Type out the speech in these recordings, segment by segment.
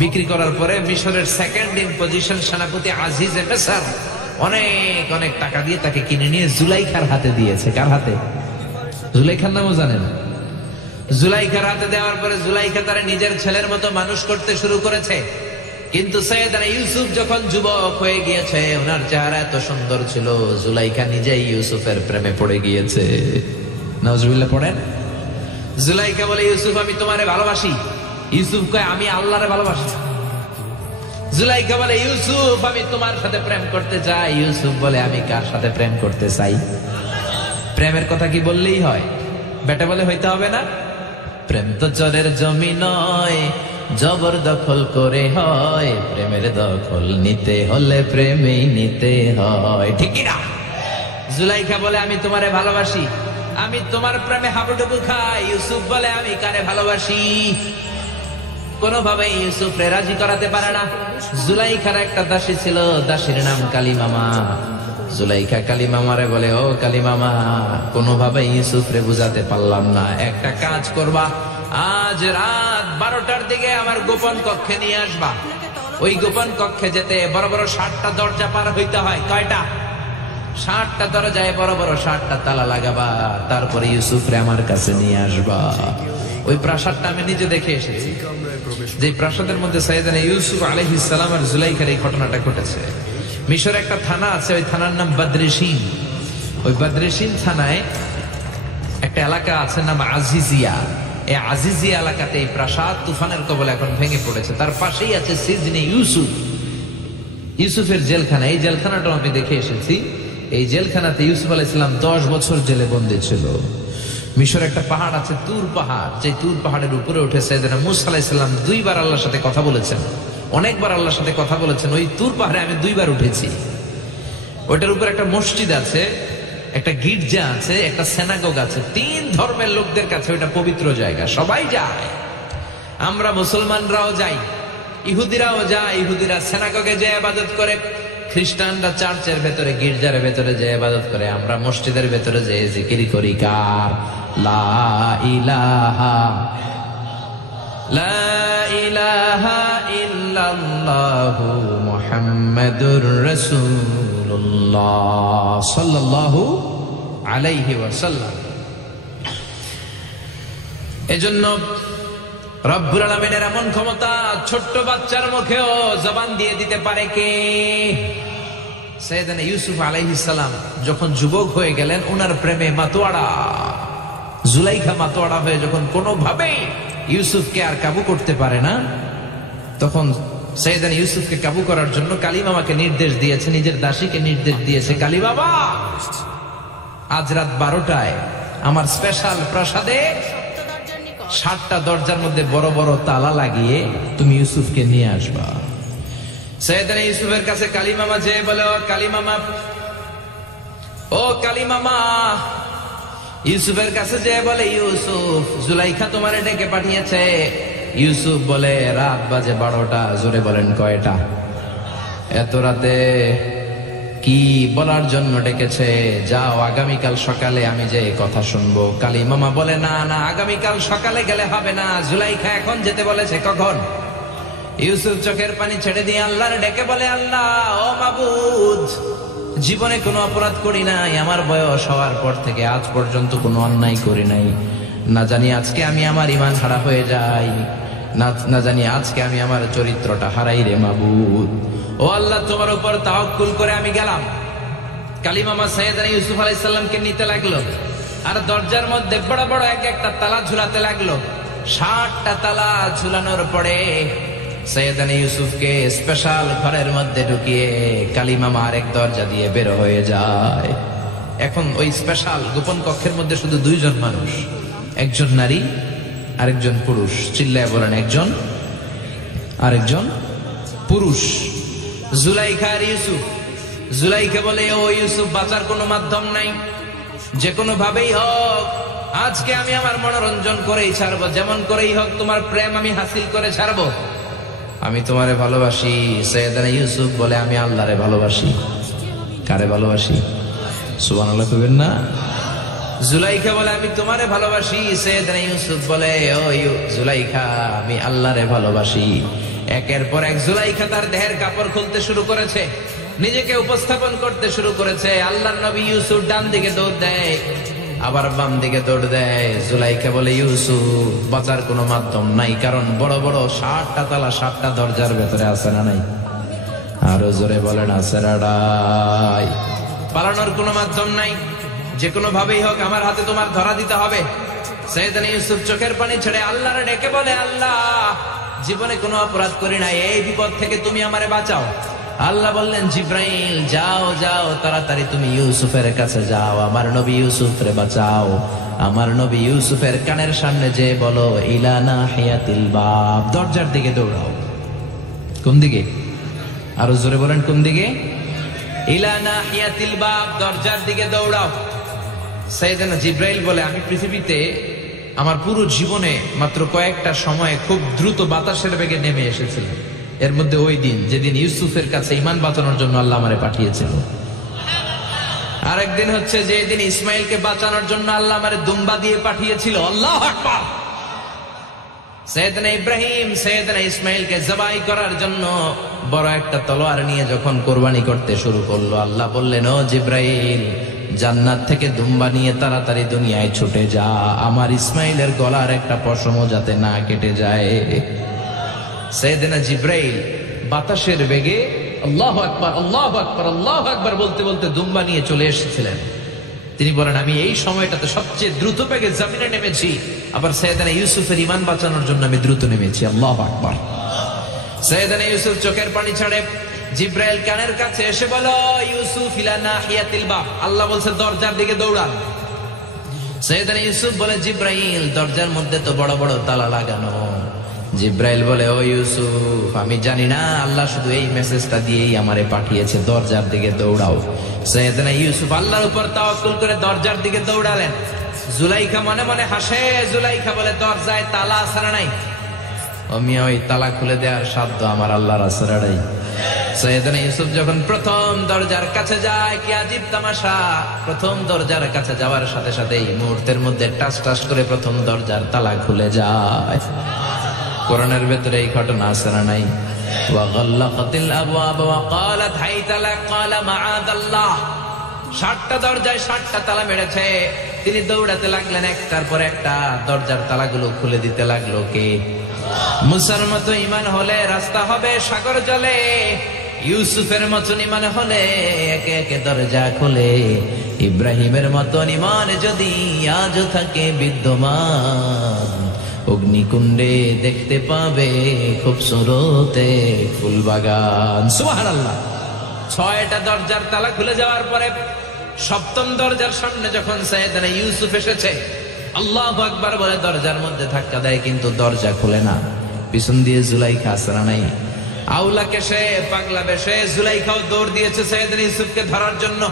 বিক্রি করার পরে মিশরের সেকেন্ড ইন পজিশন সেনাপতি আজিজে মিসর অনেক অনেক টাকা দিয়ে তাকে কিনে নিয়ে জুলাইখার হাতে দিয়েছে। কার হাতে? জুলাইখার নামও জানেন? জুলাইখার হাতে দেওয়ার পরে জুলাইখা তারা নিজের ছেলের মতো মানুষ করতে শুরু করেছে। কিন্তু সৈয়দনা ইউসুফ যখন যুবক হয়ে গিয়েছে, ওনার চেহারা এত সুন্দর ছিল, জুলাইখা নিজেই ইউসুফের প্রেমে পড়ে গিয়েছে। নাউজুবিল্লাহ পড়েন। জুলাইখা বলে, ইউসুফ আমি তোমারে ভালোবাসি। ইউসুফ কয়, আমি আল্লাহরে ভালোবাসি। জুলাইখা বলে, ইউসুফ আমি তোমার সাথে প্রেম করতে চাই। ইউসুফ বলে, আমি কার সাথে প্রেম করতে চাই? প্রেমের কথা কি বললেই হয়? বেটা বলে হইতে হবে না? প্রেম তো চরের জমি নয়, জবরদখল করে হয়। প্রেমের দখল নিতে হলে প্রেমেই নিতে হয়, ঠিক না? জুলাইখা বলে, আমি তোমারে ভালোবাসি, আমি তোমার প্রেমে হাবুডুবু খাই। ইউসুফ বলে, আমি কারে ভালোবাসি? কোনোভাবে ইউসুফ রে রাজি করাতে পারে না। জুলাইখার একটা দাসী ছিল, দাসীর নাম কালিমামা। জুলাইখা কালিমামারে বলে, ও কালিমামা, কোনোভাবে ইউসুফ রে বুঝাতে পারলাম না, একটা কাজ করবা, আজ রাত 12টার দিকে আমার গোপন কক্ষে নিয়ে আসবা। ওই গোপন কক্ষে যেতে বড় বড় 60টা দরজা পার হইতে হয়। কয়টা? 60টা দরজায় বড় বড় 60টা তালা লাগাবা, তারপরে ইউসুফ রে আমার কাছে নিয়ে আসবা। ওই প্রাসাদটা আমি নিজে দেখে এসেছি, যে প্রাসাদের মধ্যে সাইয়েদনা ইউসুফ আলাইহিস সালাম আর জুলাইখার এই ঘটনাটা ঘটেছে। মিশরে একটা থানা আছে, ওই থানার নাম বদরেশিন। ওই বদরেশিন থানায় একটা এলাকা আছে নাম আজিজিয়া। এই আজিজিয়া এলাকাতে এই প্রাসাদ তুফানের কবলে এখন ভেঙে পড়েছে। তার পাশেই আছে সিজনে ইউসুফ, ইউসুফের জেলখানা। এই জেলখানাটাও আমি দেখে এসেছি। এই জেলখানাতে ইউসুফ আলাইহিস সালাম 10 বছর জেলে বন্দী ছিল। মিশর একটা পাহাড় আছে তুর পাহাড়, যে তুর পাহাড়ের উপরে উঠে সাইয়েদনা মূসা আলাইহিস সালাম 2 বার আল্লাহর সাথে কথা বলেছেন, অনেকবার আল্লাহর সাথে কথা বলেছেন। ওই তুর পাহাড়ে আমি 2 বার উঠেছি। ওইটার উপর একটা মসজিদ আছে, একটা গির্জা আছে, একটা সিনাগোগ আছে। 3 ধর্মের লোকদের কাছে ওইটা পবিত্র জায়গা, সবাই যায়। আমরা মুসলমানরাও যাই, ইহুদিরাও যায়। ইহুদিরা সিনাগোগে যে ইবাদত করে, খ্রিস্টানরা চার্চের ভেতরে, গির্জার ভেতরে যে ইবাদত করে, আমরা মসজিদের ভেতরে যে জিকির করি কার? লা ইলাহা লা ইলাহা ইল্লাল্লাহু মুহাম্মাদুর রাসূলুল্লাহ সাল্লাল্লাহু আলাইহি ওয়াসাল্লাম। এজন্য রব্বুল আলামিনের এমন ক্ষমতা, ছোট্ট বাচ্চার মুখেও জবান দিয়ে দিতে পারে কে? সাইয়েদনা ইউসুফ আলাইহিস সালাম যখন যুবক হয়ে গেলেন, ওনার প্রেমে মাতোয়ারা। জুলাইখা মাতোয়ারা হয়ে যখন কোনোভাবেই ইউসুফকে আর কাবু করতে পারে না, তখন সাইয়েদনা ইউসুফকে কাবু করার জন্য কালিমামাকে নির্দেশ দিয়েছে, নিজের দাসীকে নির্দেশ দিয়েছে, কালিমামা আজ রাত 12টায় আমার স্পেশাল প্রাসাদে 60টা দরজার মধ্যে বড় বড় তালা লাগিয়ে তুমি ইউসুফকে নিয়ে আসবা। সাইয়েদনা ইউসুফের কাছে কালিমামা যে বলে, ও কালিমামা, ও কালিমামা। ইউসুফের কাছে যে বলে, ইউসুফ, জুলাইখা তোমারে ডেকে পাঠিয়েছে। ইউসুফ বলে, রাত বাজে 12টা। জোরে বলেন, কয়টা? এত রাতে কি বলার জন্য ডেকেছে? যাও, আগামীকাল সকালে আমি যে কথা শুনবো। কালিমামা বলে, না না, আগামীকাল সকালে গেলে হবে না, জুলাইখা এখন যেতে বলেছে। কখন? ইউসুফ চোখের পানি ছেড়ে দিয়ে আল্লাহর ডেকে বলে, আল্লাহ, ও মাবুদ, জীবনে কোনো অপরাধ করি নাই, আমার বয়স হওয়ার পর থেকে আজ পর্যন্ত কোনো অন্যায় করি নাই। না জানি আজকে আমি আমার ঈমান হারা হয়ে যাই, না জানি আজকে আমি আমার চরিত্রটা হারাই রে মাবুদ। ও আল্লাহ, তোমার উপর তাওয়াক্কুল করে আমি গেলাম। কালিমামা সাইয়েদনা ইউসুফ আলাইহিস সালামকে নিতে লাগলো, আর দরজার মধ্যে বড় বড় এক একটা তালা ঝুলাতে লাগলো। 60টা তালা ঝুলানোর পরে সাইয়েদনা ইউসুফকে স্পেশাল ঘরের মধ্যে ঢুকিয়ে কালিমামা আরেক দরজা দিয়ে বের হয়ে যায়। এখন ওই স্পেশাল গোপন কক্ষের মধ্যে শুধু 2 জন মানুষ, একজন নারী আরেকজন পুরুষ। চিল্লায় বলেন, একজন আরেকজন পুরুষ। জুলাইখা আর ইউসুফ। জুলাইখা বলে, ও ইউসুফ, বাঁচার কোনো মাধ্যম নাই, যে কোনো ভাবেই হোক আজকে আমি আমার মনোরঞ্জন করেই ছাড়বো, যেমন করেই হোক তোমার প্রেম আমি হাসিল করে ছাড়বো, আমি তোমারে ভালোবাসি। সাইয়েদনা ইউসুফ বলে, আমি আল্লাহরে ভালোবাসি। কারে ভালোবাসি? সুবহানাল্লাহ কইবেন না? জুলাইখা বলে, আমি তোমারে ভালোবাসি। সাইয়েদনা ইউসুফ বলে, ও জুলাইখা, আমি আল্লাহরে ভালোবাসি। একের পর এক জুলাইখা তার দেহের কাপড় খুলতে শুরু করেছে, নিজেকে উপস্থাপন করতে শুরু করেছে। আল্লাহর নবী ইউসুফ ডান দিকে দৌড় দেয়, আবার বাম দিকে দৌড় দেয়। জুলাইখা বলে, ইউসুফ বাঁচার কোনো মাধ্যম নাই, কারণ বড় বড় 7টা তালা 7টা দরজার ভেতরে আছে না নাই? আরো জোরে বলেন, আছে না নাই? পালানোর কোনো মাধ্যম নাই, যে কোনো ভাবেই হোক আমার হাতে তোমার ধরা দিতে হবে। সাইয়েদনা ইউসুফ চোখের পানি ছেড়ে আল্লাহরে ডেকে বলে, আল্লাহ, জীবনে কোনো অপরাধ করি নাই, এই বিপদ থেকে তুমি আমারে বাঁচাও। আল্লাহ বললেন, জিব্রাইল যাও যাও, তাড়াতাড়ি তুমি ইউসুফের কাছে যাও, আমার নবী ইউসুফরে বাঁচাও। আমার নবী ইউসুফের কানের সামনে যে বলো, ইলা নাহিয়াতিল বাব, দরজার দিকে দৌড়াও। কোন দিকে? আরো জোরে বলেন, কোন দিকে? ইলা নাহিয়াতিল বাব, দরজার দিকে দৌড়াও। সাইয়েদনা জিব্রাইল বলে, আমি পৃথিবীতে আমার পুরো জীবনে মাত্র কয়েকটা সময়ে খুব দ্রুত বাতাসের বেগে নেমে এসেছিলাম। এর মধ্যে ওই দিন যেদিন ইউসুফের কাছে ঈমান বাঁচানোর জন্য আল্লাহ আমারে পাঠিয়েছিল। আরেকদিন হচ্ছে যেদিন ইসমাইলকে বাঁচানোর জন্য আল্লাহ আমারে দুম্বা দিয়ে পাঠিয়েছিল। আল্লাহু আকবার। সাইয়েদনা ইব্রাহিম সাইয়েদনা ইসমাইলকে জবাই করার জন্য বড় একটা তলোয়ার নিয়ে যখন কোরবানি করতে শুরু করলো, আল্লাহ বললেন, ও জিব্রাইল, জান্নাত থেকে দুম্বা নিয়ে তাড়াতাড়ি দুনিয়ায় ছুটে যা, আমার ইসমাইলের গলার একটা পশমও যাতে না কেটে যায়। সাইয়েদনা জিব্রাইল বাতাসের বেগে আল্লাহু আকবার আল্লাহু আকবার আল্লাহু আকবার বলতে বলতে দুম্বা নিয়ে চলে এসেছিলেন। তিনি বলেন, আমি এই সময়টাতে সবচেয়ে দ্রুত বেগে জমিনে নেমেছি, আবার সাইয়েদনা ইউসুফের ঈমান বাঁচানোর জন্য আমি দ্রুত নেমেছি। আল্লাহু আকবার। সাইয়েদনা ইউসুফ চোখের পানি ছাড়ে জিব্রাইল কানের কাছে এসে বলো, ইউসুফ ইলা নাহিয়াতিল বাব, আল্লাহ বলছে দরজার দিকে দৌড়ান। সাইয়েদনা ইউসুফ বলে, জিব্রাইল, দরজার মধ্যে তো বড় বড় তালা লাগানো। জিব্রাইল বলে, ও ইউসুফ, আমি জানি না, আল্লাহ শুধু এই মেসেজটা দিয়েই আমারে পাঠিয়েছে, দরজার দিকে দৌড়াও। সাইয়েদনা ইউসুফ আল্লাহর উপর তাওয়াক্কুল করে দরজার দিকে দৌড়ালেন। জুলাইখা মনে মনে হাসে। জুলাইখা বলে, দরজায় তালা আছে না নাই? ও মিয়া, ওই তালা খুলে দেওয়ার সাধ্য আমার আল্লাহর আছে না নাই? সাইয়েদনা ইউসুফ যখন প্রথম দরজার কাছে যায়, কি আজীব তামাশা, প্রথম দরজার কাছে যাওয়ার সাথে সাথেই মুহূর্তের মধ্যে টাস টাস করে প্রথম দরজার তালা খুলে যায়। কোরআনের ভেতরে এই ঘটনা আছে না নাই? ওয়া গাল্লাকাতিল আবওয়াব ওয়া ক্বালাত হাইতা লাক ক্বালা মাআদাল্লাহ। 7টা দরজায় 7টা তালা মেরেছে। তিনি দৌড়াতে লাগলেন, একটার পর একটা দরজার তালাগুলো খুলে দিতে লাগলো কে? মুসার মতো ঈমান হলে রাস্তা হবে সাগর জলে, ইউসুফের মতন ঈমান হলে একে একে দরজা খোলে। ইব্রাহিমের মতন ঈমান যদি আজও থাকে বিদ্যমান, অগ্নিকুণ্ডে দেখতে পাবে খুবসুরতে ফুলবাগান। সুবহানাল্লাহ। 6টা দরজার তালা খুলে যাওয়ার পরে 7ম দরজার সামনে যখন সাইয়েদনা ইউসুফ এসেছে, আল্লাহু আকবার বলে দরজার মধ্যে ধাক্কা দেয়, কিন্তু দরজা খুলে না। পিছন দিয়ে জুলাইখা আসরা নাই, আউলা কেশে পাগলা বেশে জুলাইখাও দৌড় দিয়েছে সাইয়েদনা ইউসুফকে ধরার জন্য।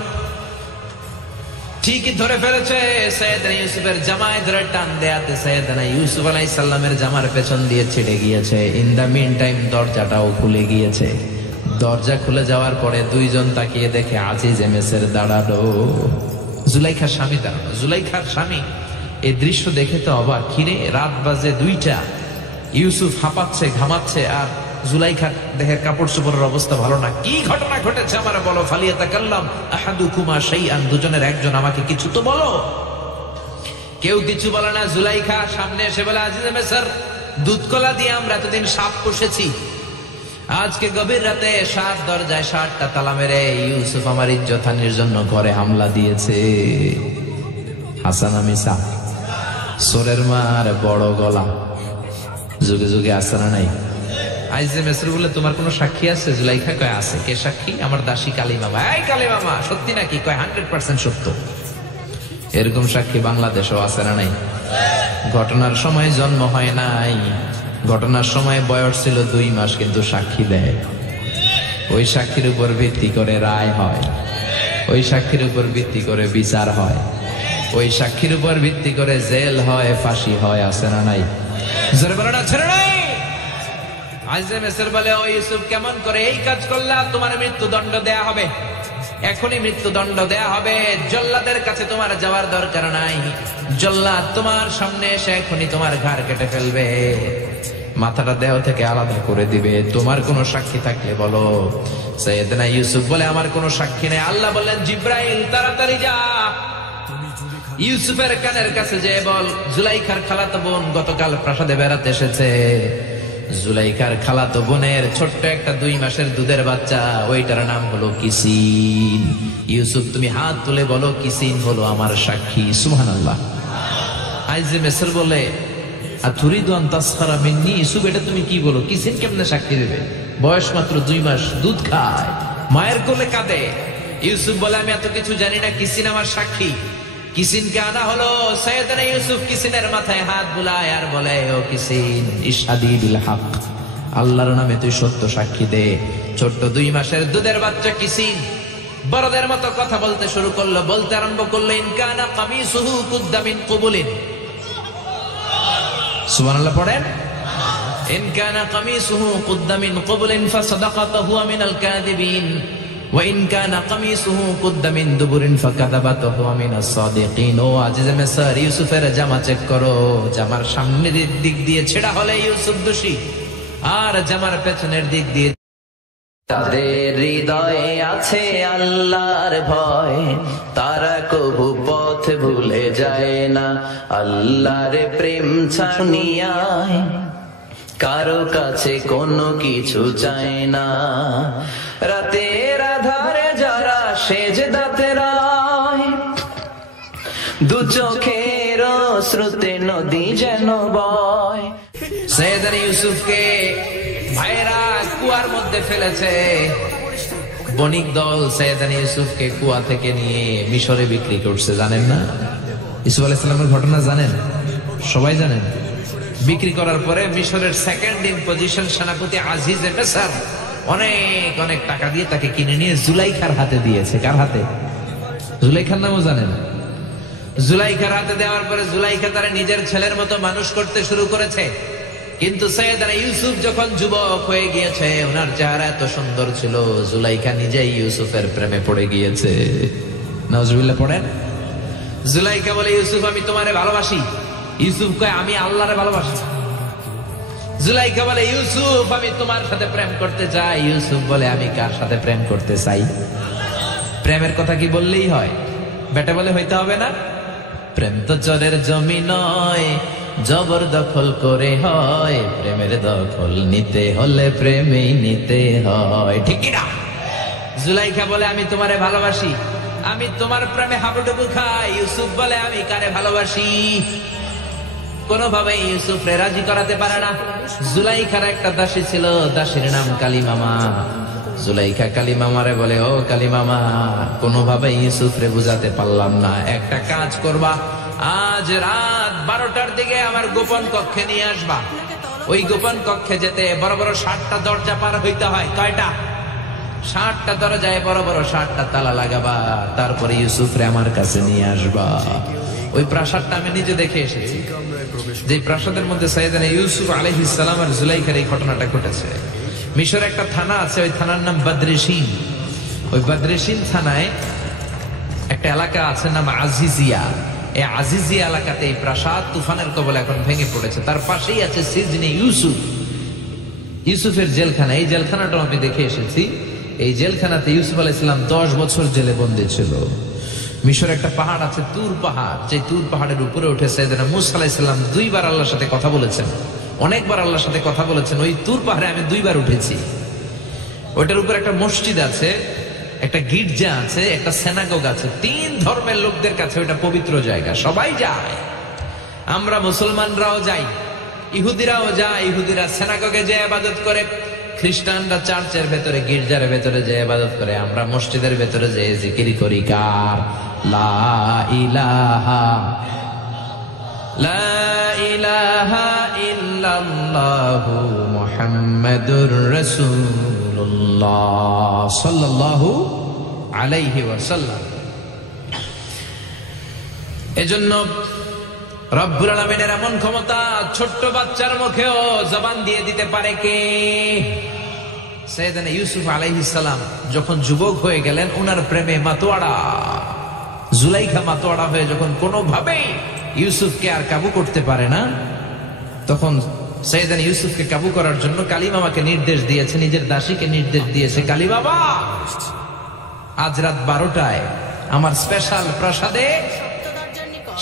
ঠিকই ধরে ফেলেছে। সাইয়েদনা ইউসুফের জামায় ধরে টান দেয়াতে সাইয়েদনা ইউসুফ আলাইহিস সালামের জামার পেছন দিয়ে ছিটে গিয়েছে। ইন দা মিন টাইম দরজাটাও খুলে গিয়েছে। দরজা খুলে যাওয়ার পরে দুইজন তাকিয়ে দেখে আজিজ মেসের দাঁড়ালো, জুলাইখার স্বামী দাঁড়ানো। জুলাইখার স্বামী এই দৃশ্য দেখে তো অবাক, কিরে রাত বাজে 2টা, ইউসুফ হাঁপাচ্ছে ঘামাচ্ছে, আর জুলাইখার দেহের কাপড় চোপড়ের অবস্থা ভালো না। কি ঘটনা ঘটেছে আমারে বলো। ফালিয়াতাকাল্লাম আহাদুকুমা শাইআন, দুজনের একজন আমাকে কিছু তো বলো। কেউ কিছু বলে না। জুলাইখা সামনে এসে বলে, আজিজে মেসর, দুধকলা দিয়ে আমরা এতদিন সাপ পুষেছি, আজকে গভীর রাতে 7 দরজায় 7টা তালা মেরে ইউসুফ আমার ইজ্জত হানির জন্য ঘরে হামলা দিয়েছে। হাসানা মিসা, সোরের মার বড় গলা, যুগে যুগে আসে না নাই? আইজে মেসর বলে, তোমার কোনো সাক্ষী আছে? জুলাইখা কয়, আছে। কে সাক্ষী? আমার দাসী কালী মামা। এই কালী মামা, সত্যি নাকি? কয় 100% সত্য। এরকম সাক্ষী বাংলাদেশেও আছে না নাই? ঘটনার সময় জন্ম হয় নাই, ঘটনার সময় বয়স ছিল 2 মাস, কিন্তু সাক্ষী দেয়। ওই সাক্ষীর উপর ভিত্তি করে রায় হয়, ওই সাক্ষীর উপর ভিত্তি করে বিচার হয়, ওই সাক্ষীর উপর ভিত্তি করে জেল হয়, ফাঁসি হয়। আছে না নাই? জোরে বলো না, ছেড়ে নাই। আইজে মেসর বলে, ও ইউসুফ, কেমন করে এই কাজ করলা? তোমার মৃত্যুদণ্ড দেয়া হবে, এখনই মৃত্যুদণ্ড দেয়া হবে। জল্লাদের কাছে তোমার যাওয়ার দরকার নাই, জল্লাদ তোমার সামনে এসে এখনই তোমার ঘাড় কেটে ফেলবে। মাথাটা দেহ থেকে আলাদা করে দিবে। তোমার কোনো সাক্ষী থাকলে বলো। সাইয়েদনা ইউসুফ বলে আমার কোনো সাক্ষী নেই। আল্লাহ বললেন জিব্রাইল তাড়াতাড়ি যা, ইউসুফের কানের কাছে যে বল জুলাইখার খালাতো বোন গতকাল প্রাসাদে বেড়াতে এসেছে। জুলাইখার খালাতো বোনের ছোট্ট একটা 2 মাসের দুধের বাচ্চা, ওইটার নাম হলো কিসিন। ইউসুফ তুমি হাত তুলে বলো কিসিন হলো আমার সাক্ষী। সুবহানাল্লাহ। আইজে মেসর বলে আতুরিদু আন তাসখারা মিন্নি, ইউসুফ এটা তুমি কি বলো? কিসিন কেমনে সাক্ষী দেবে? বয়স মাত্র 2 মাস, দুধ খায়, মায়ের কোলে কাঁদে। ইউসুফ বলে আমি এত কিছু জানি না, কিসিন আমার সাক্ষী। কিসিনকে আনা হলো। সাইয়েদনা ইউসুফ কিসিনের মাথায় হাত বুলায় আর বলে ও কিসিন ইশহাদি বিল হক, আল্লাহর নামে তুই সত্য সাক্ষী দে। ছোট্ট 2 মাসের দুধের বাচ্চা কিসিন বড়দের মতো কথা বলতে শুরু করলো, বলতে আরম্ভ করলো ইন কানা কামিসুহু কুদ্দা মিন কুবুলিন। সুবহানাল্লাহ পড়েন। ইন কানা কামিসুহু কুদ্দা মিন কুবুলিন ফাসাদাকাতু হুয়া মিনাল কাযিবিন ওয়া ইন কানা কামিসুহু কুদ্দা মিন দুবুরিন ফাকাযাবাতু হুয়া মিনাস সাদিকিন। ও আজিজে মিসর, ইউসুফের জামা চেক করো। জামার সামনের দিক দিয়ে ছেঁড়া হলে ইউসুফ দোষী, আর জামার পেছনের দিক দিয়ে তাদের হৃদয়ে আছে আল্লাহর ভয়, তারা কবু পথ ভুলে যায় না। আল্লাহর প্রেম ছানিয়ায় কারো কাছে কোনো কিছু চায় না। রাতের আধারে যারা সেজদাতে রায়, 2 চোখের শ্রুতে নদী যেন বয়। সাইয়েদনা ইউসুফকে ভাইরা কুয়ার মধ্যে ফেলেছে। বণিক দল সাইয়েদনা ইউসুফকে কুয়া থেকে নিয়ে মিশরে বিক্রি করছে, জানেন না? ইউসুফ আলাইহিস সালামের ঘটনা জানেন? সবাই জানেন। বিক্রি করার পরে মিশরের 2nd ইন পজিশন সেনাপতি আজিজে মিসর অনেক অনেক টাকা দিয়ে তাকে কিনে নিয়ে জুলাইখার হাতে দিয়েছে। কার হাতে? জুলাইখার নামও জানেন? জুলাইখার হাতে দেওয়ার পরে জুলাইখা তারা নিজের ছেলের মতো মানুষ করতে শুরু করেছে। কিন্তু সাইয়েদনা ইউসুফ যখন যুবক হয়ে গিয়েছে, ওনার চেহারা এত সুন্দর ছিল, জুলাইখা নিজেই ইউসুফের প্রেমে পড়ে গিয়েছে। নাউজুবিল্লাহ পড়েন। জুলাইখা বলে ইউসুফ আমি তোমারে ভালোবাসি। ইউসুফ কয় আমি আল্লাহরে ভালোবাসি। জুলাইখা বলে ইউসুফ আমি তোমার সাথে প্রেম করতে চাই। ইউসুফ বলে আমি কার সাথে প্রেম করতে চাই? প্রেমের কথা কি বললেই হয়? বেটা বলে হইতে হবে না? প্রেম তো চরের জমি নয়, জবরদখল করে হয়। প্রেমের দখল নিতে হলে প্রেমেই নিতে হয়, ঠিক কি না? জুলাইখা বলে আমি তোমারে ভালোবাসি, আমি তোমার প্রেমে হাবুডুবু খাই। ইউসুফ বলে আমি কারে ভালোবাসি? কোনোভাবে ইউসুফরে রাজি করাতে পারে না। জুলাইখার একটা দাসী ছিল, দাসীর নাম কালিমামা। জুলাইখা কালিমামারে বলে ও কালিমামা, কোনোভাবে ইউসুফরে বুঝাতে পারলাম না। একটা কাজ করবা, আজ রাত 12টার দিকে আমার গোপন কক্ষে নিয়ে আসবা। ওই গোপন কক্ষে যেতে বড় বড় 60টা দরজা পার হইতে হয়। কয়টা? 60টা দরজায় বড় বড় 60টা তালা লাগাবা, তারপরে ইউসুফরে আমার কাছে নিয়ে আসবা। ওই প্রাসাদটা আমি নিজে দেখে এসেছি, যে প্রাসাদের মধ্যে সাইয়েদনা ইউসুফ আলাইহিস সালাম আর জুলাইখার এই ঘটনাটা ঘটেছে। মিশরে একটা থানা আছে, ওই থানার নাম বদরেশিন। ওই বদরেশিন থানায় একটা এলাকা আছে নাম আজিজিয়া। এই আজিজিয়া এলাকাতে এই প্রাসাদ তুফানের কবলে এখন ভেঙে পড়েছে। তার পাশেই আছে সিজনে ইউসুফ, ইউসুফের জেলখানা। এই জেলখানাটাও আমি দেখে এসেছি। এই জেলখানাতে ইউসুফ আলাইহিস সালাম 10 বছর জেলে বন্দী ছিল। মিশর একটা পাহাড় আছে তুর পাহাড়, যে তুর পাহাড়ের উপরে উঠে সাইয়েদনা মূসা আলাইহিস সালাম 2 বার আল্লাহর সাথে কথা বলেছেন, অনেকবার আল্লাহর সাথে কথা বলেছেন। ওই তুর পাহাড়ে আমি 2 বার উঠেছি। ওইটার উপর একটা মসজিদ আছে, একটা গির্জা আছে, একটা সিনাগোগ আছে। 3 ধর্মের লোকদের কাছে ওইটা পবিত্র জায়গা, সবাই যায়। আমরা মুসলমানরাও যাই, ইহুদিরাও যায়। ইহুদিরা সিনাগোগে যে ইবাদত করে, খ্রিস্টানরা চার্চের ভেতরে গির্জার ভেতরে যে ইবাদত করে, আমরা মসজিদের ভেতরে যে জিকির করি কার? লা ইলাহা লা ইলাহা ইল্লাল্লাহু মুহাম্মাদুর রাসূলুল্লাহ সাল্লাল্লাহু আলাইহি ওয়াসাল্লাম। এজন্য রব্বুল আলামিনের এমন ক্ষমতা, ছোট্ট বাচ্চার মুখেও জবান দিয়ে দিতে পারে কে? সাইয়েদনা ইউসুফ আলাইহিস সালাম যখন যুবক হয়ে গেলেন, ওনার প্রেমে মাতোয়ারা। জুলাইখা মাতোয়ারা হয়ে যখন কোনোভাবেই ইউসুফকে আর কাবু করতে পারে না, তখন সাইয়েদনা ইউসুফকে কাবু করার জন্য কালিমামাকে নির্দেশ দিয়েছে, নিজের দাসীকে নির্দেশ দিয়েছে, কালিমামা আজ রাত 12টায় আমার স্পেশাল প্রাসাদে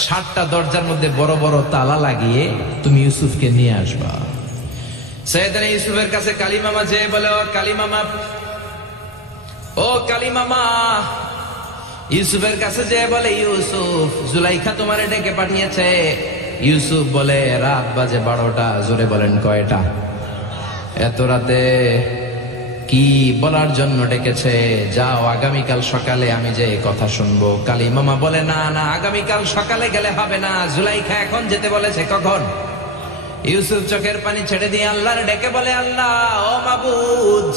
7টা দরজার মধ্যে বড় বড় তালা লাগিয়ে তুমি ইউসুফকে নিয়ে আসবা। সাইয়েদনা ইউসুফের কাছে কালিমামা যে বলে, ও কালিমামা, ও কালিমামা, ইউসুফের কাছে যে বলে, ইউসুফ, জুলাইখা তোমারে ডেকে পাঠিয়েছে। ইউসুফ বলে, রাত বাজে 12টা। জোরে বলেন, কয়টা? এত রাতে কি বলার জন্য ডেকেছে? যাও, আগামীকাল সকালে আমি যে কথা শুনবো। কালিমামা বলে, না না, আগামীকাল সকালে গেলে হবে না, জুলাইখা এখন যেতে বলেছে। কখন? ইউসুফ চোখের পানি ছেড়ে দিয়ে আল্লাহর ডেকে বলে, আল্লাহ, ও মাবুদ,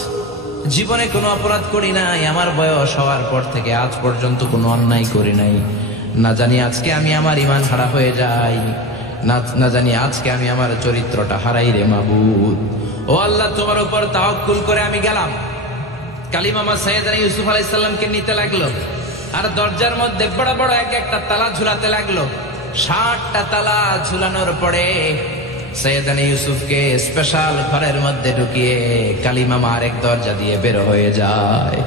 জীবনে কোনো অপরাধ করি নাই, আমার বয়স হওয়ার পর থেকে আজ পর্যন্ত কোনো অন্যায় করি নাই। না জানি আজকে আমি আমার ঈমান হারা হয়ে যাই, না জানি আজকে আমি আমার চরিত্রটা হারাই রে মাবুদ। ও আল্লাহ, তোমার উপর তাওয়াক্কুল করে আমি গেলাম। কালিমামা সাইয়েদনা ইউসুফ আলাইহিস সালামকে নিতে লাগলো, আর দরজার মধ্যে বড় বড় এক একটা তালা ঝুলাতে লাগলো। 7টা তালা ঝুলানোর পরে সাইয়েদনা ইউসুফকে স্পেশাল ঘরের মধ্যে ঢুকিয়ে কালিমামা আরেক দরজা দিয়ে বের হয়ে যায়।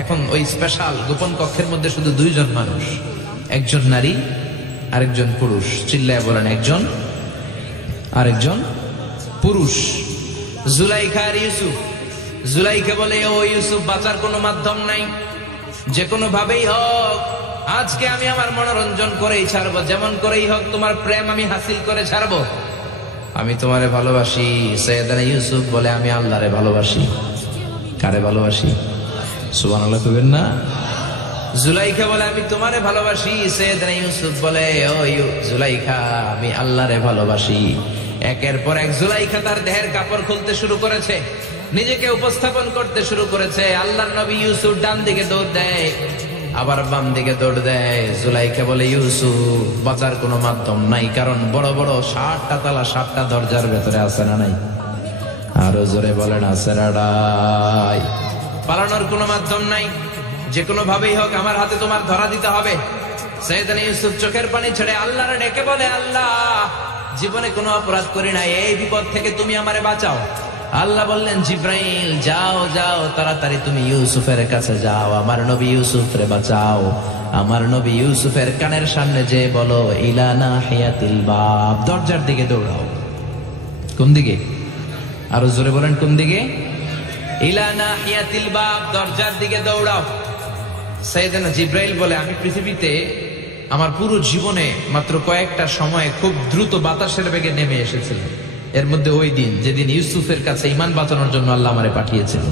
এখন ওই স্পেশাল গোপন কক্ষের মধ্যে শুধু 2 জন মানুষ, একজন নারী আরেকজন পুরুষ। চিল্লায় বলেন, একজন আরেকজন পুরুষ। জুলাইখা আর ইউসুফ। জুলাইখা বলে, ও ইউসুফ, বাঁচার কোনো মাধ্যম নাই, যে কোনো ভাবেই হোক আজকে আমি আমার মনোরঞ্জন করেই ছাড়বো, যেমন করেই হোক তোমার প্রেম আমি হাসিল করে ছাড়বো, আমি তোমারে ভালোবাসি। সাইয়েদনা ইউসুফ বলে, আমি আল্লাহরে ভালোবাসি। কারে ভালোবাসি? সুবহানাল্লাহ কইবেন না? জুলাইখা বলে, আমি তোমারে ভালোবাসি। সাইয়েদনা ইউসুফ বলে, ও জুলাইখা, আমি আল্লাহরে ভালোবাসি। একের পর এক জুলাইখা তার দেহের কাপড় খুলতে শুরু করেছে, নিজেকে উপস্থাপন করতে শুরু করেছে। আল্লাহর নবী ইউসুফ ডান দিকে দৌড় দেয়, আবার বাম দিকে দৌড় দেয়। জুলাইখা বলে, ইউসুফ, বাঁচার কোনো মাধ্যম নাই, কারণ বড় বড় 7টা তালা 7টা দরজার ভেতরে আছে না নাই? আরো জোরে বলেন, আছে না নাই? পালানোর কোনো মাধ্যম নাই, যে কোনো ভাবেই হোক আমার হাতে তোমার ধরা দিতে হবে। সাইয়েদনা ইউসুফ চোখের পানি ছেড়ে আল্লাহরে ডেকে বলে, আল্লাহ, জীবনে কোনো অপরাধ করি না, এই বিপদ থেকে তুমি আমারে বাঁচাও। আল্লাহ বললেন, জিব্রাইল, যাও যাও, তাড়াতাড়ি তুমি ইউসুফের কাছে যাও, আমার নবী ইউসুফরে বাঁচাও। আমার নবী ইউসুফের কানের সামনে যে বলো, ইলা নাহিয়াতিল বাব, দরজার দিকে দৌড়াও। কোন দিকে? আরো জোরে বলেন, কোন দিকে? ইলা নাহিয়াতিল বাব, দরজার দিকে দৌড়াও। সাইয়েদনা জিব্রাইল বলে, আমি পৃথিবীতে আমার পুরো জীবনে মাত্র কয়েকটা সময়ে খুব দ্রুত বাতাসের বেগে নেমে এসেছিলাম। এর মধ্যে ওই দিন যেদিন ইউসুফের কাছে ঈমান বাঁচানোর জন্য আল্লাহ আমারে পাঠিয়েছিল।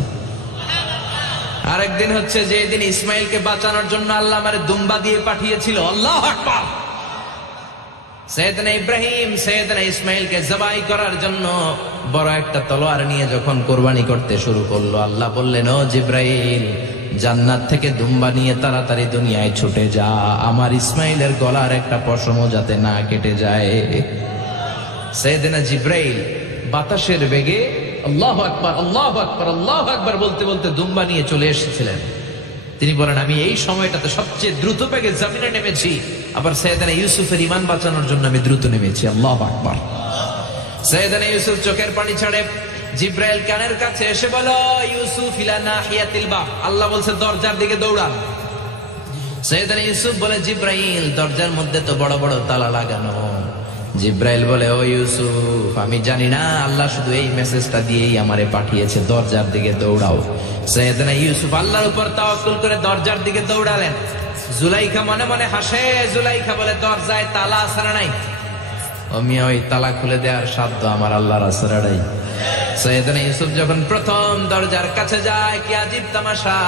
আরেকদিন হচ্ছে যেদিন ইসমাইলকে বাঁচানোর জন্য আল্লাহ আমারে দুম্বা দিয়ে পাঠিয়েছিল। আল্লাহু আকবার। সাইয়েদনা ইব্রাহিম সাইয়েদনা ইসমাইলকে জবাই করার জন্য বড় একটা তলোয়ার নিয়ে যখন কোরবানি করতে শুরু করলো, আল্লাহ বললেন, ও জিব্রাইল, জান্নাত থেকে দুম্বা নিয়ে তাড়াতাড়ি দুনিয়ায় ছুটে যা, আমার ইসমাইলের গলার একটা পশমও যাতে না কেটে যায়। সাইয়েদনা জিব্রাইল বাতাসের বেগে আল্লাহু আকবার, আল্লাহু আকবার, আল্লাহু আকবার বলতে বলতে দুম্বা নিয়ে চলে এসেছিলেন। তিনি বলেন, আমি এই সময়টাতে সবচেয়ে দ্রুত বেগে জমিনে নেমেছি, আবার সাইয়েদনা ইউসুফের ঈমান বাঁচানোর জন্য আমি দ্রুত নেমেছি। আল্লাহু আকবার। সাইয়েদনা ইউসুফ চোখের পানি ছাড়ে জিব্রাইল কানের কাছে এসে বলো, ইউসুফ ইলা নাহিয়াতিল বাব, আল্লাহ বলছে দরজার দিকে দৌড়ান। সাইয়েদনা ইউসুফ বলে, জিব্রাইল, দরজার মধ্যে তো বড় বড় তালা লাগানো। জিব্রাইল বলে, ও ইউসুফ, আমি জানি না, আল্লাহ শুধু এই মেসেজটা দিয়েই আমারে পাঠিয়েছে, দরজার দিকে দৌড়াও। সাইয়েদনা ইউসুফ আল্লাহর উপর তাওয়াক্কুল করে দরজার দিকে দৌড়ালেন। জুলাইখা মনে মনে হাসে। জুলাইখা বলে, দরজায় তালা আছে না নাই? ও মিয়া, ওই তালা খুলে দেওয়ার সাধ্য আমার আল্লাহর আছে না নাই? সাইয়েদনা ইউসুফ যখন প্রথম দরজার কাছে যায়, কি আজীব তামাশা,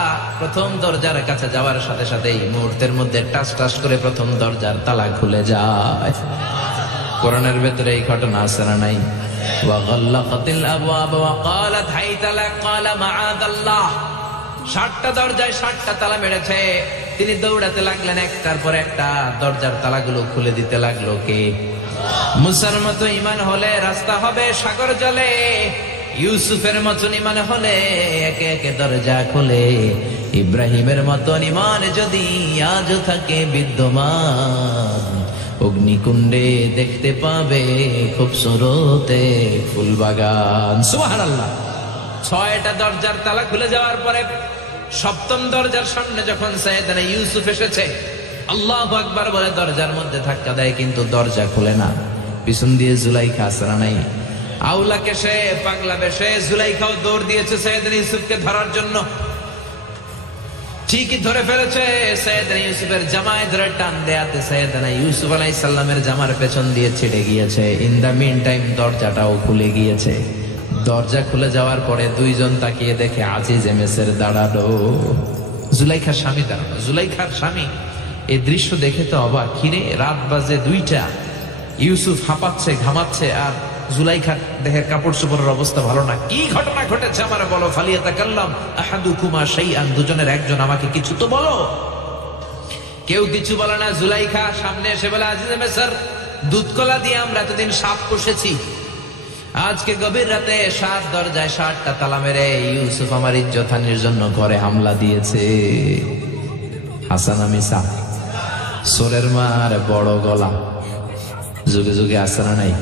প্রথম দরজার কাছে যাওয়ার সাথে সাথেই মুহূর্তের মধ্যে টাস টাস করে প্রথম দরজার তালা খুলে যায়। কোরআনের ভেতরে এই ঘটনা আছে না নাই? ওয়া গাল্লাকাতিল আবওয়াব ওয়া ক্বালাত হাইতা লাক ক্বালা মাআদাল্লাহ। 7টা দরজায় 7টা তালা মেরেছে। তিনি দৌড়াতে লাগলেন, একটার পর একটা দরজার তালাগুলো খুলে দিতে লাগলো কে? মুসার মতো ঈমান হলে রাস্তা হবে সাগর জলে, ইউসুফের মতন ঈমান হলে একে একে দরজা খুলে। ইব্রাহিমের মতন ঈমান যদি আজও থাকে বিদ্যমান, অগ্নিকুণ্ডে দেখতে পাবে খুবসুরতে ফুলবাগান। সুবহানাল্লাহ। 6টা দরজার তালা খুলে যাওয়ার পরে 7ম দরজার সামনে যখন সাইয়েদনা ইউসুফ এসেছে, আল্লাহু আকবার বলে দরজার মধ্যে ধাক্কা দেয়, কিন্তু দরজা খুলে না। পিছন দিয়ে জুলাইখা আসরা নাই, আউলাকে সে পাগলা বেশে জুলাইখাও দৌড় দিয়েছে সাইয়েদনা ইউসুফকে ধরার জন্য। ঠিকই ধরে ফেলেছে। সাইয়েদনা ইউসুফের জামায় ধরে টান দেয়াতে সাইয়েদনা ইউসুফ আলাইহিস সালামের জামার পেছন দিয়ে ছিটে গিয়েছে। ইন দা মিন টাইম দরজাটাও খুলে গিয়েছে। দরজা খুলে যাওয়ার পরে দুইজন তাকিয়ে দেখে আজিজ মেসের দাঁড়ালো, জুলাইখার স্বামী দাঁড়ানো। জুলাইখার স্বামী এই দৃশ্য দেখে তো অবাক, কিরে রাত বাজে 2টা, ইউসুফ হাঁপাচ্ছে ঘামাচ্ছে আর জুলাইখার দেহের কাপড় চোপড়ের অবস্থা ভালো না। কি ঘটনা ঘটেছে আমার বলো। ফালিয়াতাকাল্লাম আহাদুকুমা শাইআন, দুজনের একজন আমাকে কিছু তো বলো। কেউ কিছু বলে না। জুলাইখা সামনে এসে বলে, আজিজে মেসর, দুধকলা দিয়ে আমরা এতদিন সাপ পুষেছি, আজকে গভীর রাতে 7 দরজায় 7টা তালা মেরে ইউসুফ আমার ইজ্জতহানির জন্য ঘরে হামলা দিয়েছে। হাসান আমি সাপ, সোরের মার বড় গলা, যুগে যুগে আসে না নাই।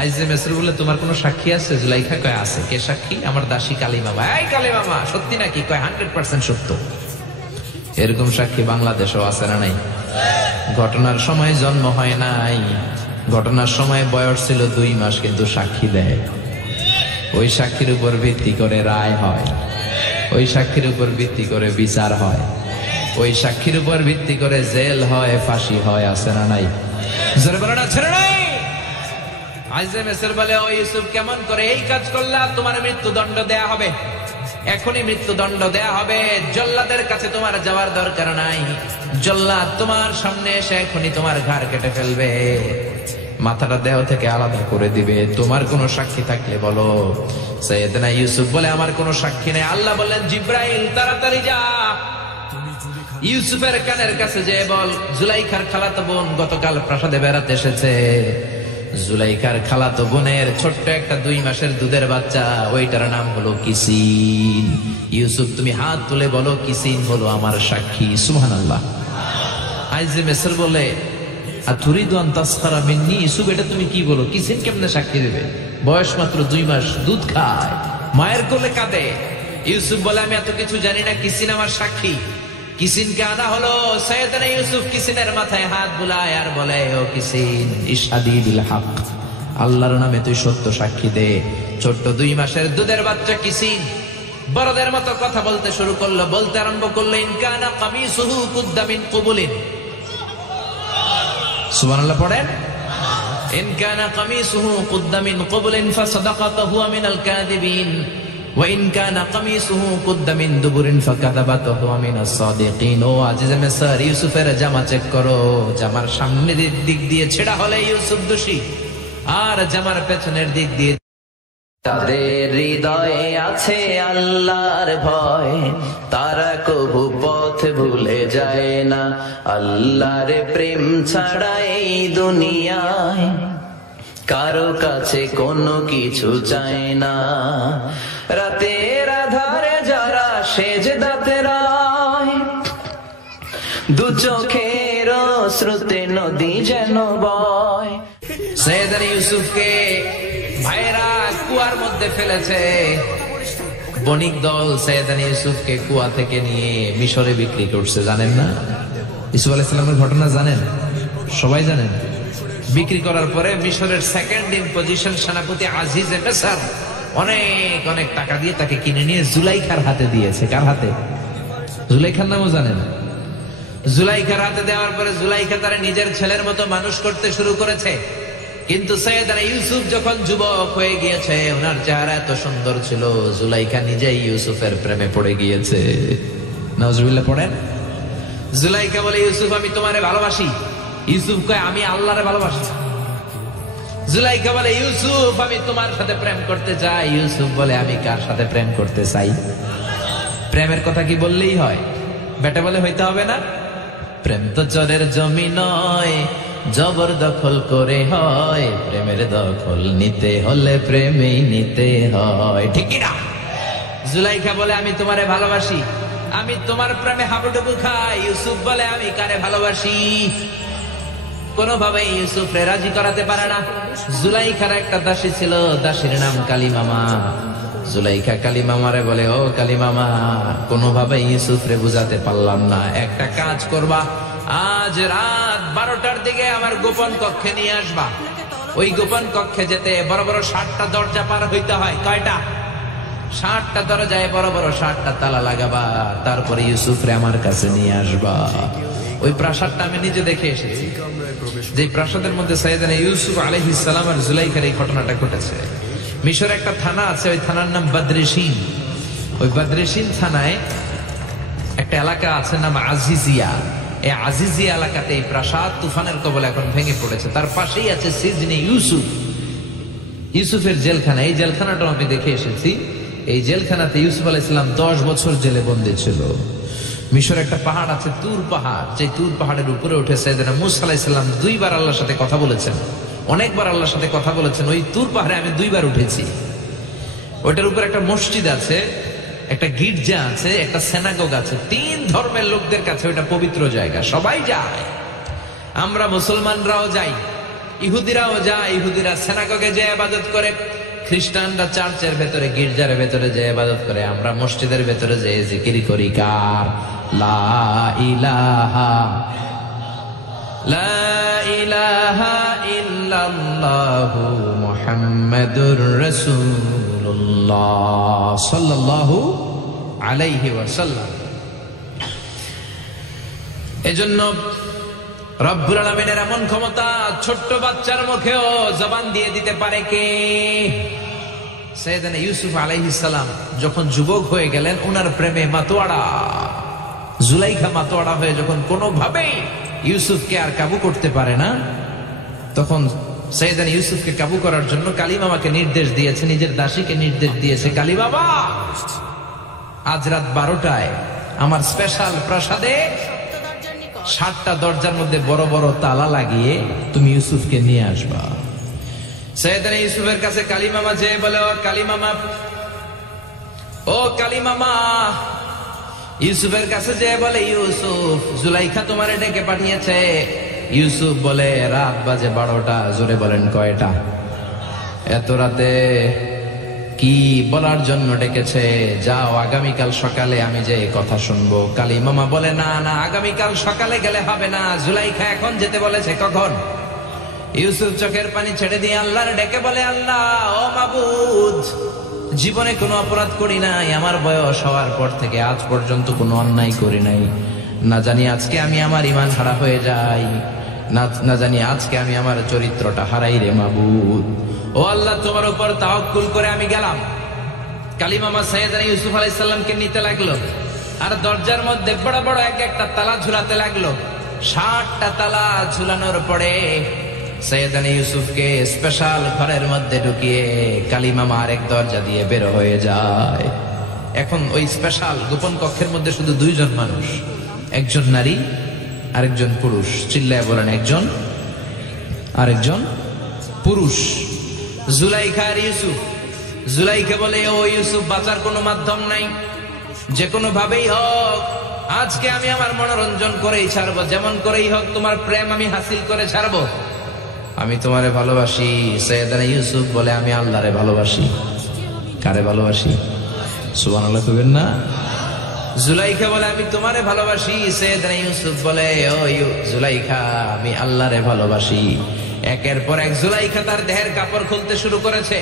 আইজে মেসর বলে, তোমার কোনো সাক্ষী আছে? জুলাইখা কয় আছে। কে সাক্ষী? আমার দাসী কালী মামা। এই কালী মামা, সত্যি নাকি? কয় 100% সত্য। এরকম সাক্ষী বাংলাদেশেও আছে না নাই? ঘটনার সময় জন্ম হয় নাই, ঘটনার সময় বয়স ছিল 2 মাস, কিন্তু সাক্ষী দেয়। ওই সাক্ষীর উপর ভিত্তি করে রায় হয়, ওই সাক্ষীর উপর ভিত্তি করে বিচার হয়, ওই সাক্ষীর উপর ভিত্তি করে জেল হয়, ফাঁসি হয়। আছে না নাই? জোরে বলো না, ছেড়ে নাই। আইজে মেসর বলে, ও ইউসুফ, কেমন করে এই কাজ করলা? তোমার মৃত্যুদণ্ড দেয়া হবে, এখনই মৃত্যুদণ্ড দেয়া হবে। জল্লাদের কাছে তোমার যাওয়ার দরকার নাই, জল্লাদ তোমার সামনে এসে এখনই তোমার ঘাড় কেটে ফেলবে, মাথাটা দেহ থেকে আলাদা করে দিবে। তোমার কোনো সাক্ষী থাকলে বলো। সাইয়েদনা ইউসুফ বলে, আমার কোনো সাক্ষী নেই। আল্লাহ বললেন, জিব্রাইল তাড়াতাড়ি যা, ইউসুফের কানের কাছে যে বল, জুলাইখার খালাতো বোন গতকাল প্রাসাদে বেড়াতে এসেছে। জুলাইখার খালাতো বোনের ছোট্ট একটা 2 মাসের দুধের বাচ্চা, ওইটার নাম হলো কিসিন। ইউসুফ তুমি হাত তুলে বলো, কিসিন হলো আমার সাক্ষী। সুবহানাল্লাহ। আইজে মেসর বলে, আতুরিদু আন তাসখারা মিন্নি, ইউসুফ এটা তুমি কি বলো? কিসিন কেমনে সাক্ষী দেবে? বয়স মাত্র 2 মাস, দুধ খায়, মায়ের কোলে কাঁদে। ইউসুফ বলে, আমি এত কিছু জানি না, কিসিন আমার সাক্ষী। কিসিনকে আনা হলো। সাইয়েদনা ইউসুফ কিসিনের মাথায় হাত বুলায় আর বলে, ও কিসিন, ইশহাদি বিল হক, আল্লাহর নামে তুই সত্য সাক্ষী দে। ছোট্ট 2 মাসের দুধের বাচ্চা কিসিন বড়দের মতো কথা বলতে শুরু করলো, বলতে আরম্ভ করলো, ইন কানা কামিসুহু কুদ্দা মিন কুবুলিন। সুবহানাল্লাহ পড়েন। ইন কানা কামিসুহু কুদ্দা মিন কুবুলিন ফাসাদাকাতু হুয়া মিনাল কাযিবিন ওয়া ইন কানা কামিসুহু কুদ্দা মিন দুবুরিন ফাকাযাবাতু হুয়া মিনাস সাদিকিন। ও আজিজে মিসর, ইউসুফের জামা চেক করো, জামার সামনের দিক দিয়ে ছেঁড়া হলে ইউসুফ দোষী, আর জামার পেছনের দিক দিয়ে তাদের হৃদয়ে আছে আল্লাহর ভয়, তারা কবু পথ ভুলে যায় না। আল্লাহর প্রেম ছাড়া এই দুনিয়ায় কারো কাছে কোনো কিছু চায় না। রাতের আধারে যারা সেজদাতে রায়, দু চোখের শ্রুতে নদী যেন বয়। সাইয়েদনা ইউসুফকে ভাইরা কুয়ার মধ্যে ফেলেছে। বণিক দল সাইয়েদনা ইউসুফকে কুয়া থেকে নিয়ে মিশরে বিক্রি করছে, জানেন না? ইউসুফ আলাইহিস সালামের ঘটনা জানেন? সবাই জানেন। বিক্রি করার পরে মিশরের 2nd ইন পজিশন সেনাপতি আজিজে মিসর অনেক অনেক টাকা দিয়ে তাকে কিনে নিয়ে জুলাইখার হাতে দিয়েছে। কার হাতে? জুলাইখার নামও জানেন? জুলাইখার হাতে দেওয়ার পরে জুলাইখা তারা নিজের ছেলের মতো মানুষ করতে শুরু করেছে। কিন্তু সাইয়েদনা ইউসুফ যখন যুবক হয়ে গিয়েছে, ওনার চেহারা এত সুন্দর ছিল, জুলাইখা নিজেই ইউসুফের প্রেমে পড়ে গিয়েছে। নাউজুবিল্লাহ পড়েন। জুলাইখা বলে, ইউসুফ আমি তোমারে ভালোবাসি। ইউসুফ কয়, আমি আল্লাহরে ভালোবাসি। জুলাইখা বলে, ইউসুফ আমি তোমার সাথে প্রেম করতে চাই। ইউসুফ বলে, আমি কার সাথে প্রেম করতে চাই? প্রেমের কথা কি বললেই হয়? বেটা বলে হইতে হবে না? প্রেম তো চরের জমি নয়, জবরদখল করে হয়। প্রেমের দখল নিতে হলে প্রেমেই নিতে হয়, ঠিক না? জুলাইখা বলে, আমি তোমারে ভালোবাসি, আমি তোমার প্রেমে হাবুডুবু খাই। ইউসুফ বলে, আমি কারে ভালোবাসি? কোনোভাবে ইউসুফ রাজি করাতে পারে না। জুলাইখার একটা দাসী ছিল, দাসীর নাম কালিমামা। জুলাইখা কালিমামারে বলে, ও কালিমামা, কোনোভাবে ইউসুফ রে বুঝাতে পারলাম না, একটা কাজ করবা, আজ রাত 12টার দিকে আমার গোপন কক্ষে নিয়ে আসবা। ওই গোপন কক্ষে যেতে বড় বড় 60টা দরজা পার হইতে হয়। কয়টা? 60টা দরজায় বড় বড় 60টা তালা লাগাবা, তারপরে ইউসুফ রে আমার কাছে নিয়ে আসবা। ওই প্রাসাদটা আমি নিজে দেখে এসেছি, যে প্রাসাদের মধ্যে সাইয়েদনা ইউসুফ আলাইহিস সালাম আর জুলাইখার এই ঘটনাটা ঘটেছে। মিশরে একটা থানা আছে, ওই থানার নাম বদরেশিন। ওই বদরেশিন থানায় একটা এলাকা আছে নাম আজিজিয়া। এই আজিজিয়া এলাকাতে এই প্রাসাদ তুফানের কবলে এখন ভেঙে পড়েছে। তার পাশেই আছে সিজনে ইউসুফ, ইউসুফের জেলখানা। এই জেলখানাটা আমি দেখে এসেছি। এই জেলখানাতে ইউসুফ আলাইহিস সালাম 10 বছর জেলে বন্দী ছিল। মিশর একটা পাহাড় আছে তুর পাহাড়, যে তুর পাহাড়ের উপরে উঠে সাইয়েদনা মূসা আলাইহিস সালাম 2 বার আল্লাহর সাথে কথা বলেছেন, অনেকবার আল্লাহর সাথে কথা বলেছেন। ওই তুর পাহাড়ে আমি 2 বার উঠেছি। ওইটার উপর একটা মসজিদ আছে, একটা গির্জা আছে, একটা সিনাগোগ আছে। 3 ধর্মের লোকদের কাছে ওইটা পবিত্র জায়গা, সবাই যায়। আমরা মুসলমানরাও যাই, ইহুদিরাও যায়। ইহুদিরা সিনাগোগে যে ইবাদত করে, খ্রিস্টানরা চার্চের ভেতরে, গির্জার ভেতরে যে ইবাদত করে, আমরা মসজিদের ভেতরে যে জিকির করি কার? লা ইলাহা লা ইলাহা ইল্লাল্লাহু মুহাম্মাদুর রাসূলুল্লাহ সাল্লাল্লাহু আলাইহি ওয়াসাল্লাম। এজন্য রব্বুল আলামিনের এমন ক্ষমতা, ছোট্ট বাচ্চার মুখেও জবান দিয়ে দিতে পারে কে? সাইয়েদনা ইউসুফ আলাইহিস সালাম যখন যুবক হয়ে গেলেন, ওনার প্রেমে মাতোয়ারা জুলাইখা মাতোয়ারা হয়ে যখন কোনোভাবেই ইউসুফকে আর কাবু করতে পারে না, তখন সাইয়েদনা ইউসুফকে কাবু করার জন্য কালিমামাকে নির্দেশ দিয়েছে, নিজের দাসীকে নির্দেশ দিয়েছে, কালিমামা, আজ রাত 12টায় আমার স্পেশাল প্রাসাদে 60টা দরজার মধ্যে বড় বড় তালা লাগিয়ে তুমি ইউসুফকে নিয়ে আসবা। সাইয়েদনা ইউসুফের কাছে কালিমামা যে বলে, ও কালিমামা, ও কালিমামা, ইউসুফের কাছে যে বলে, ইউসুফ, জুলাইখা তোমারে ডেকে পাঠিয়েছে। ইউসুফ বলে, রাত বাজে 12টা। জোরে বলেন, কয়টা? এত রাতে কি বলার জন্য ডেকেছে? যাও, আগামীকাল সকালে আমি যে কথা শুনবো। কালিমামা বলে, না না, আগামীকাল সকালে গেলে হবে না, জুলাইখা এখন যেতে বলেছে। কখন? ইউসুফ চোখের পানি ছেড়ে দিয়ে আল্লাহর ডেকে বলে, আল্লাহ, ও মাবুদ, জীবনে কোনো অপরাধ করি নাই, আমার বয়স হওয়ার পর থেকে আজ পর্যন্ত কোনো অন্যায় করি নাই। না জানি আজকে আমি আমার ঈমান হারা হয়ে যাই, না জানি আজকে আমি আমার চরিত্রটা হারাই রে মাবুদ। ও আল্লাহ, তোমার উপর তাওয়াক্কুল করে আমি গেলাম। কালিমামা সাইয়েদনা ইউসুফ আলাইহিস সালামকে নিতে লাগলো, আর দরজার মধ্যে বড় বড় একটা তালা ঝুলাতে লাগলো। 60টা তালা ঝুলানোর পরে সাইয়েদনা ইউসুফকে স্পেশাল ঘরের মধ্যে ঢুকিয়ে কালিমামা আরেক দরজা দিয়ে বের হয়ে যায়। এখন ওই স্পেশাল গোপন কক্ষের মধ্যে শুধু 2 জন মানুষ, একজন নারী আরেকজন পুরুষ। চিল্লায় বলেন, একজন আরেকজন পুরুষ। জুলাইখা আর ইউসুফ। জুলাইখা বলে, ও ইউসুফ, বাঁচার কোনো মাধ্যম নাই, যে কোনো ভাবেই হোক আজকে আমি আমার মনোরঞ্জন করেই ছাড়বো, যেমন করেই হোক তোমার প্রেম আমি হাসিল করে ছাড়বো, আমি তোমারে ভালোবাসি। সাইয়েদনা ইউসুফ বলে, আমি আল্লাহরে ভালোবাসি। কারে ভালোবাসি? সুবহানাল্লাহ কইবেন না? জুলাইখা বলে, আমি তোমারে ভালোবাসি। সাইয়েদনা ইউসুফ বলে, ও জুলাইখা, আমি আল্লাহরে ভালোবাসি। একের পর এক জুলাইখা তার দেহের কাপড় খুলতে শুরু করেছে,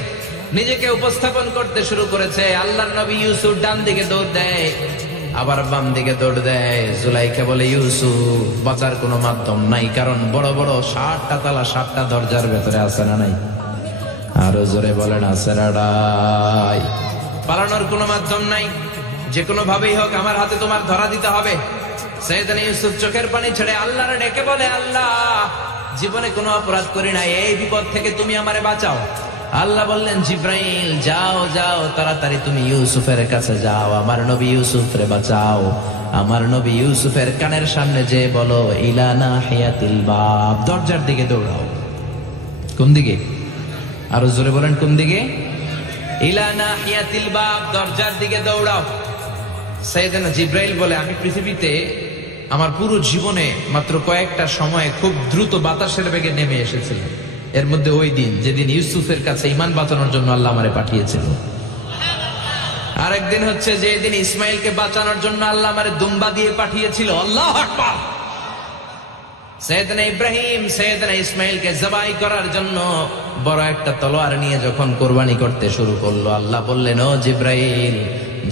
নিজেকে উপস্থাপন করতে শুরু করেছে। আল্লাহর নবী ইউসুফ ডান দিকে দৌড় দেয়, আবার বাম দিকে দৌড় দেয়। জুলাইখা বলে, ইউসুফ, বাঁচার কোনো মাধ্যম নাই, কারণ বড় বড় 60টা তালা 60টা দরজার ভেতরে আছে না নাই? আরো জোরে বলেন, আছে না নাই? পালানোর কোনো মাধ্যম নাই, যে কোনো ভাবেই হোক আমার হাতে তোমার ধরা দিতে হবে। সাইয়েদনা ইউসুফ চোখের পানি ছেড়ে আল্লাহর ডেকে বলে, আল্লাহ, জীবনে কোনো অপরাধ করি নাই, এই বিপদ থেকে তুমি আমারে বাঁচাও। আল্লাহ বললেন, জিব্রাইল, যাও যাও, তাড়াতাড়ি তুমি ইউসুফের কাছে যাও, আমার নবী ইউসুফরে বাঁচাও। আমার নবী ইউসুফের কানের সামনে যে বলো, ইলা নাহিয়াতিল বাব, দরজার দিকে দৌড়াও। কোন দিকে? আরো জোরে বলেন, কোন দিকে? ইলা নাহিয়াতিল বাব, দরজার দিকে দৌড়াও। সাইয়েদনা জিব্রাইল বলে, আমি পৃথিবীতে আমার পুরো জীবনে মাত্র কয়েকটা সময় খুব দ্রুত বাতাসের বেগে নেমে এসেছিল। এর মধ্যে ওই দিন যেদিন ইউসুফের কাছে ঈমান বাঁচানোর জন্য আল্লাহ আমারে পাঠিয়েছিল। আরেকদিন হচ্ছে যেদিন ইসমাইলকে বাঁচানোর জন্য আল্লাহ আমারে দুম্বা দিয়ে পাঠিয়েছিল। আল্লাহু আকবার। সাইয়েদনা ইব্রাহিম সাইয়েদনা ইসমাইলকে জবাই করার জন্য বড় একটা তলোয়ার নিয়ে যখন কুরবানি করতে শুরু করলো, আল্লাহ বললেন, ও জিব্রাইল,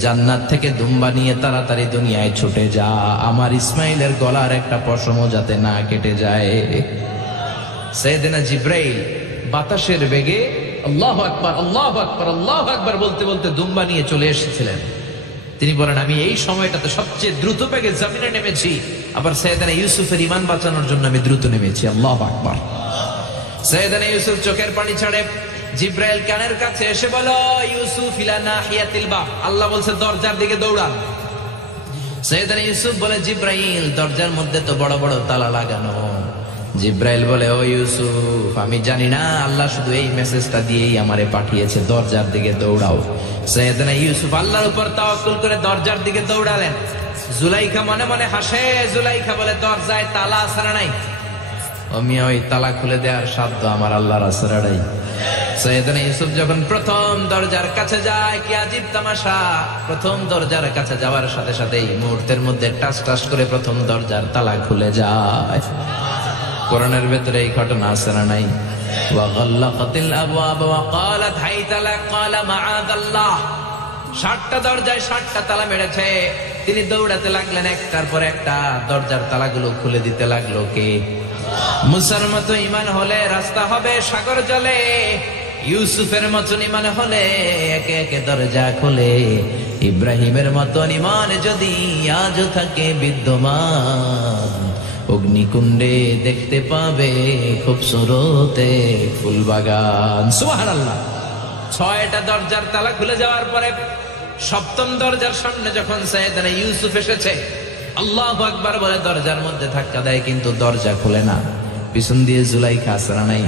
জান্নাত থেকে দুম্বা নিয়ে তাড়াতাড়ি দুনিয়ায় ছুটে যা, আমার ইসমাইলের গলার একটা পশমও যাতে না কেটে যায়। সাইয়েদনা জিব্রাইল বাতাসের বেগে আল্লাহু আকবার আল্লাহু আকবার আল্লাহু আকবার বলতে বলতে দুম্বা নিয়ে চলে এসেছিলেন। তিনি বলেন, আমি এই সময়টাতে সবচেয়ে দ্রুত বেগে জমিনে নেমেছি, আবার সাইয়েদনা ইউসুফের ঈমান বাঁচানোর জন্য আমি দ্রুত নেমেছি। আল্লাহু আকবার। সাইয়েদনা ইউসুফ চোখের পানি ছাড়ে জিব্রাইল কানের কাছে এসে বলো, ইউসুফ ইলা নাহিয়াতিল বাব, আল্লাহ বলছে দরজার দিকে দৌড়ান। সাইয়েদনা ইউসুফ বলে, জিব্রাইল, দরজার মধ্যে তো বড় বড় তালা লাগানো। জিব্রাইল বলে, ও ইউসুফ, আমি জানি না, আল্লাহ শুধু এই মেসেজটা দিয়েই আমারে পাঠিয়েছে, দরজার দিকে দৌড়াও। সাইয়েদনা ইউসুফ আল্লাহর উপর তাওয়াক্কুল করে দরজার দিকে দৌড়ালেন। জুলাইখা মনে মনে হাসে। জুলাইখা বলে, দরজায় তালা আছে না নাই? আমি ওই তালা খুলে দেওয়ার সাধ্য আমার আল্লাহর আছে না নাই? সাইয়েদনা ইউসুফ যখন প্রথম দরজার কাছে যায়, কি আজীব তামাশা, প্রথম দরজার কাছে যাওয়ার সাথে সাথেই মুহূর্তের মধ্যে টাস টাস করে প্রথম দরজার তালা খুলে যায়। কোরআনের ভেতরে এই ঘটনা আছে না নাই? ওয়া গাল্লাকাতিল আবওয়াব ওয়া ক্বালাত হাইতা লাক ক্বালা মাআযাল্লাহ। 60টা দরজায় 60টা তালা মেরেছে। তিনি দৌড়াতে লাগলেন, একটার পর একটা দরজার তালাগুলো খুলে দিতে লাগলো কে? মুসার মতো ঈমান হলে রাস্তা হবে সাগর জলে, ইউসুফের মতন ঈমান হলে একে একে দরজা খুলে। ইব্রাহিমের মতন ঈমান যদি আজও থাকে বিদ্যমান, অগ্নিকুণ্ডে দেখতে পাবে খুবসুরতে ফুলবাগান। সুবহানাল্লাহ। 6টা দরজার তালা খুলে যাওয়ার পরে 7ম দরজার সামনে যখন সাইয়েদনা ইউসুফ এসেছে, আল্লাহু আকবার বলে দরজার মধ্যে ধাক্কা দেয়, কিন্তু দরজা খুলে না। পিছন দিয়ে জুলাইখা আসরা নাই,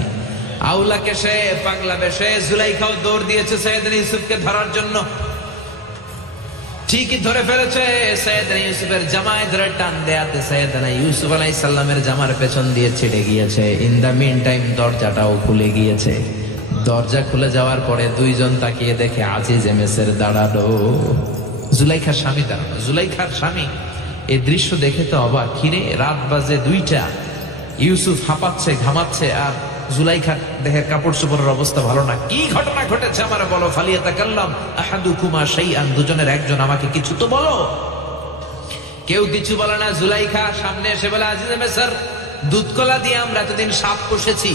আউলা কেশে পাগলা বেশে জুলাইখাও দৌড় দিয়েছে সাইয়েদনা ইউসুফকে ধরার জন্য। ঠিকই ধরে ফেলেছে। সাইয়েদনা ইউসুফের জামায় ধরে টান দেয়াতে সাইয়েদনা ইউসুফ আলাইহিস সালামের জামার পেছন দিয়ে ছিটে গিয়েছে। ইন দা মিন টাইম দরজাটাও খুলে গিয়েছে। দরজা খুলে যাওয়ার পরে দুইজন তাকিয়ে দেখে আজিজ মেসের দাঁড়ালো, জুলাইখার স্বামী দাঁড়ানো। জুলাইখার স্বামী এই দৃশ্য দেখে তো অবাক। খিরে, রাত বাজে 2টা, ইউসুফ হাঁপাচ্ছে ঘামাচ্ছে, আর জুলাইখার দেহের কাপড় চোপড়ের অবস্থা ভালো না। কি ঘটনা ঘটেছে আমার বলো। ফালিয়াতাকাল্লাম আহাদুকুমা শাইআন, দুজনের একজন আমাকে কিছু তো বলো। কেউ কিছু বলে না। জুলাইখা সামনে এসে বলে, আজিজ মেসর, দুধকলা দিয়ে আমরা এতদিন সাপ পুষেছি,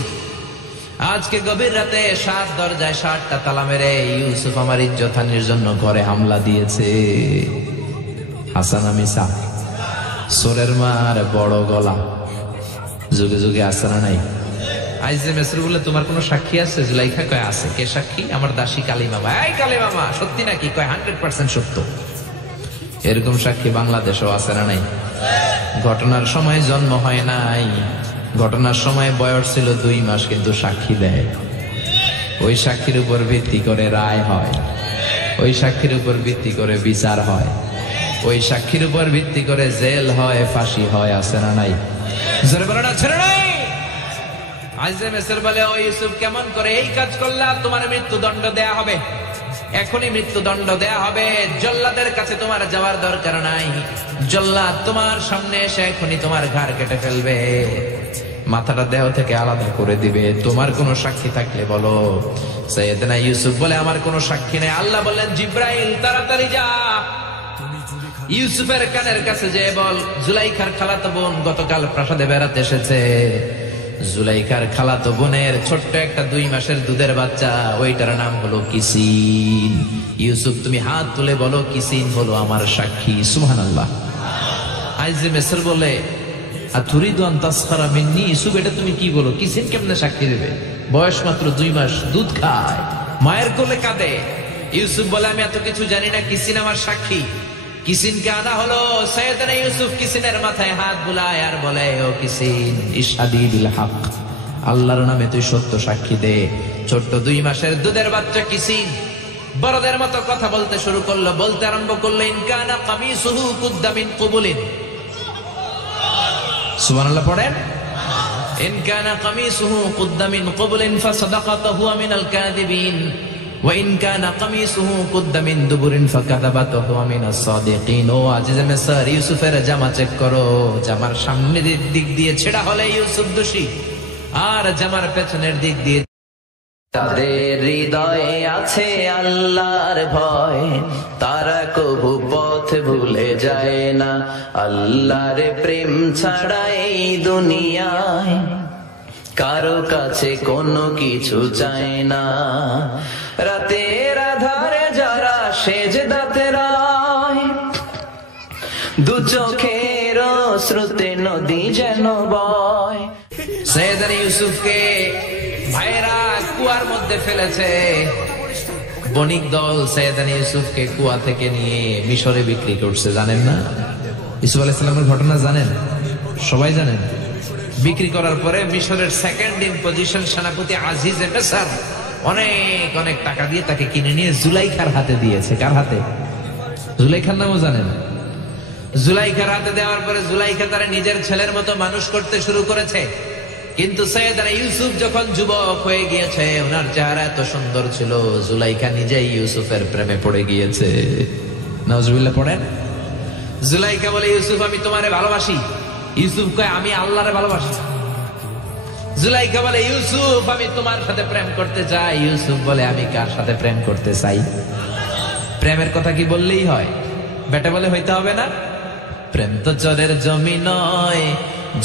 আজকে গভীর রাতে 7 দরজায় 7টা তালা মেরে ইউসুফ আমার ইজ্জতহানির জন্য ঘরে হামলা দিয়েছে। হাসান মিসা, সোরের মার বড় গলা, যুগে যুগে আসে না নাই? আইজে মেসর বলে, তোমার কোনো সাক্ষী আছে? জুলাইখা কয়, আছে। কে সাক্ষী? আমার দাসী কালী মামা। এই কালী মামা, সত্যি নাকি? কয় 100% সত্য। এরকম সাক্ষী বাংলাদেশেও আছে না নাই? ঘটনার সময় জন্ম হয় নাই, ঘটনার সময় বয়স ছিল 2 মাস, কিন্তু সাক্ষী দেয়। ওই সাক্ষীর উপর ভিত্তি করে রায় হয়, ওই সাক্ষীর উপর ভিত্তি করে বিচার হয়, ওই সাক্ষীর উপর ভিত্তি করে জেল হয়, ফাঁসি হয়। আছে না নাই? জোরে বলো না, ছেড়ে নাই। আজিজে মিসর বলে, ও ইউসুফ, কেমন করে এই কাজ করলা? তোমার মৃত্যুদণ্ড দেয়া হবে, এখনই মৃত্যুদণ্ড দেয়া হবে। জল্লাদের কাছে তোমার যাওয়ার দরকার নাই, জল্লাদ তোমার সামনে এসে এখনই তোমার ঘাড় কেটে ফেলবে, মাথাটা দেহ থেকে আলাদা করে দিবে। তোমার কোনো সাক্ষী থাকলে বলো। সাইয়েদনা ইউসুফ বলে, আমার কোনো সাক্ষী নেই। আল্লাহ বললেন, জিব্রাইল তাড়াতাড়ি যা, ইউসুফের কানের কাছে যে বল, জুলাইখার খালাতো বোন গতকাল প্রাসাদে বেড়াতে এসেছে। জুলাইখার খালাতো বোনের ছোট্ট একটা 2 মাসের দুধের বাচ্চা, ওইটার নাম হলো কিসিন। ইউসুফ, তুমি হাত তুলে বলো, কিসিন হলো আমার সাক্ষী। সুবহানাল্লাহ। আইজে মিসর বলে, আতুরিদু আন তাসখারা মিন্নি, ইউসুফ, এটা তুমি কি বলো? কিসিন কেমনে সাক্ষী দেবে? বয়স মাত্র 2 মাস, দুধ খায়, মায়ের কোলে কাঁদে। ইউসুফ বলে, আমি এত কিছু জানি না, কিসিন আমার সাক্ষী। কিসিনকে আনা হলো। সাইয়েদনা ইউসুফ কিসিনের মাথায় হাত বুলায় আর বলে, ও কিসিন, ইশহাদি বিল হক, আল্লাহর নামে তুই সত্য সাক্ষী দে। ছোট্ট 2 মাসের দুধের বাচ্চা কিসিন বড়দের মতো কথা বলতে শুরু করলো। বলতে আরম্ভ করলো, ইন কানা কামিসুহু কুদ্দা মিন কুবুলিন, সুবহানাল্লাহ পড়েন। ইন কানা কামিসুহু কুদ্দা মিন ক্বাবলিন ফাসাদাকাত হুয়া মিনাল কাযিবিন ওয়া ইন কানা কামিসুহু কুদ্দা মিন দুবুরিন ফাকাযাবাত হুয়া মিনাস সাদিকিন। ও আজিজে মিসর, ইউসুফের জামা চেক করো, জামার সামনের দিক দিয়ে ছেঁড়া হলে ইউসুফ দোষী, আর জামার পেছনের দিক দিয়ে। তাদের হৃদয়ে আছে আল্লাহর ভয়, তারা কবু পথ ভুলে যায় না। আল্লাহর প্রেম ছাড়া এই দুনিয়ায় কারো কাছে কোনো কিছু চায় না। রাতের আধারে যারা সেজদাতে রায়, দু চোখের শ্রুতে নদী যেন বয়। সৈয়দনা ইউসুফকে ভাইরা কুয়ার মধ্যে ফেলেছে। বণিক দল সৈয়দনা ইউসুফকে কুয়া থেকে নিয়ে মিশরে বিক্রি করছে, জানেন না? ইউসুফ আলাইহিস সালামের ঘটনা জানেন? সবাই জানেন। বিক্রি করার পরে মিশরের সেকেন্ড ইন পজিশন সেনাপতি আজিজে মিসর অনেক অনেক টাকা দিয়ে তাকে কিনে নিয়ে জুলাইখার হাতে দিয়েছে। কার হাতে? জুলাইখার নামও জানেন? জুলাইখার হাতে দেওয়ার পরে জুলাইখা তারা নিজের ছেলের মতো মানুষ করতে শুরু করেছে। কিন্তু সৈয়দনা ইউসুফ যখন যুবক হয়ে গিয়েছে, ওনার চেহারা এত সুন্দর ছিল, জুলাইখা নিজেই ইউসুফের প্রেমে পড়ে গিয়েছে। নাউজুবিল্লাহ পড়েন। জুলাইখা বলে, ইউসুফ আমি তোমারে ভালোবাসি। ইউসুফ কয়, আমি আল্লাহরে ভালোবাসি। জুলাইখা বলে, ইউসুফ আমি তোমার সাথে প্রেম করতে চাই। ইউসুফ বলে, আমি কার সাথে প্রেম করতে চাই? প্রেমের কথা কি বললেই হয়? বেটা বলে হইতে হবে না? প্রেম তো চরের জমি নয়,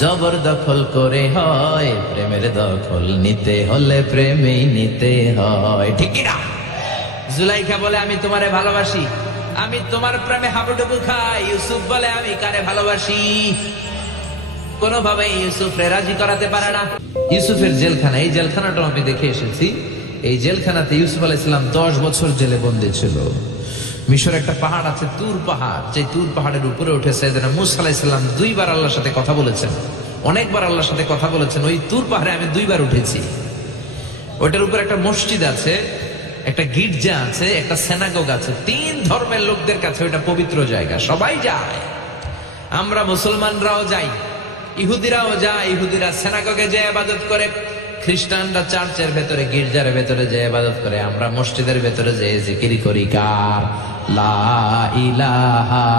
জবরদখল করে হয়। প্রেমের দখল নিতে হলে প্রেমেই নিতে হয়, ঠিক কি না? জুলাইখা বলে, আমি তোমারে ভালোবাসি, আমি তোমার প্রেমে হাবুডুবু খাই। ইউসুফ বলে, আমি কারে ভালোবাসি? কোনোভাবে ইউসুফরে রাজি করাতে পারে না। ইউসুফের জেলখানা, এই জেলখানাটা আমি দেখে এসেছি। এই জেলখানাতে ইউসুফ আলাইহিস সালাম 10 বছর জেলে বন্দী ছিল। মিশর একটা পাহাড় আছে, তুর পাহাড়। যে তুর পাহাড়ের উপরে উঠে সাইয়েদনা মূসা আলাইহিস সালাম 2 বার আল্লাহর সাথে কথা বলেছেন, অনেকবার আল্লাহর সাথে কথা বলেছেন। ওই তুর পাহাড়ে আমি 2 বার উঠেছি। ওইটার উপর একটা মসজিদ আছে, একটা গির্জা আছে, একটা সিনাগোগ আছে। 3 ধর্মের লোকদের কাছে ওইটা পবিত্র জায়গা, সবাই যায়। আমরা মুসলমানরাও যাই, ইহুদিরাও যায়। ইহুদিরা সিনাগোগে যে ইবাদত করে, খ্রিস্টানরা চার্চের ভেতরে, গির্জার ভেতরে যে ইবাদত করে। আমরা মসজিদের ভেতরে যে জিকির করি কার? লা ইলাহা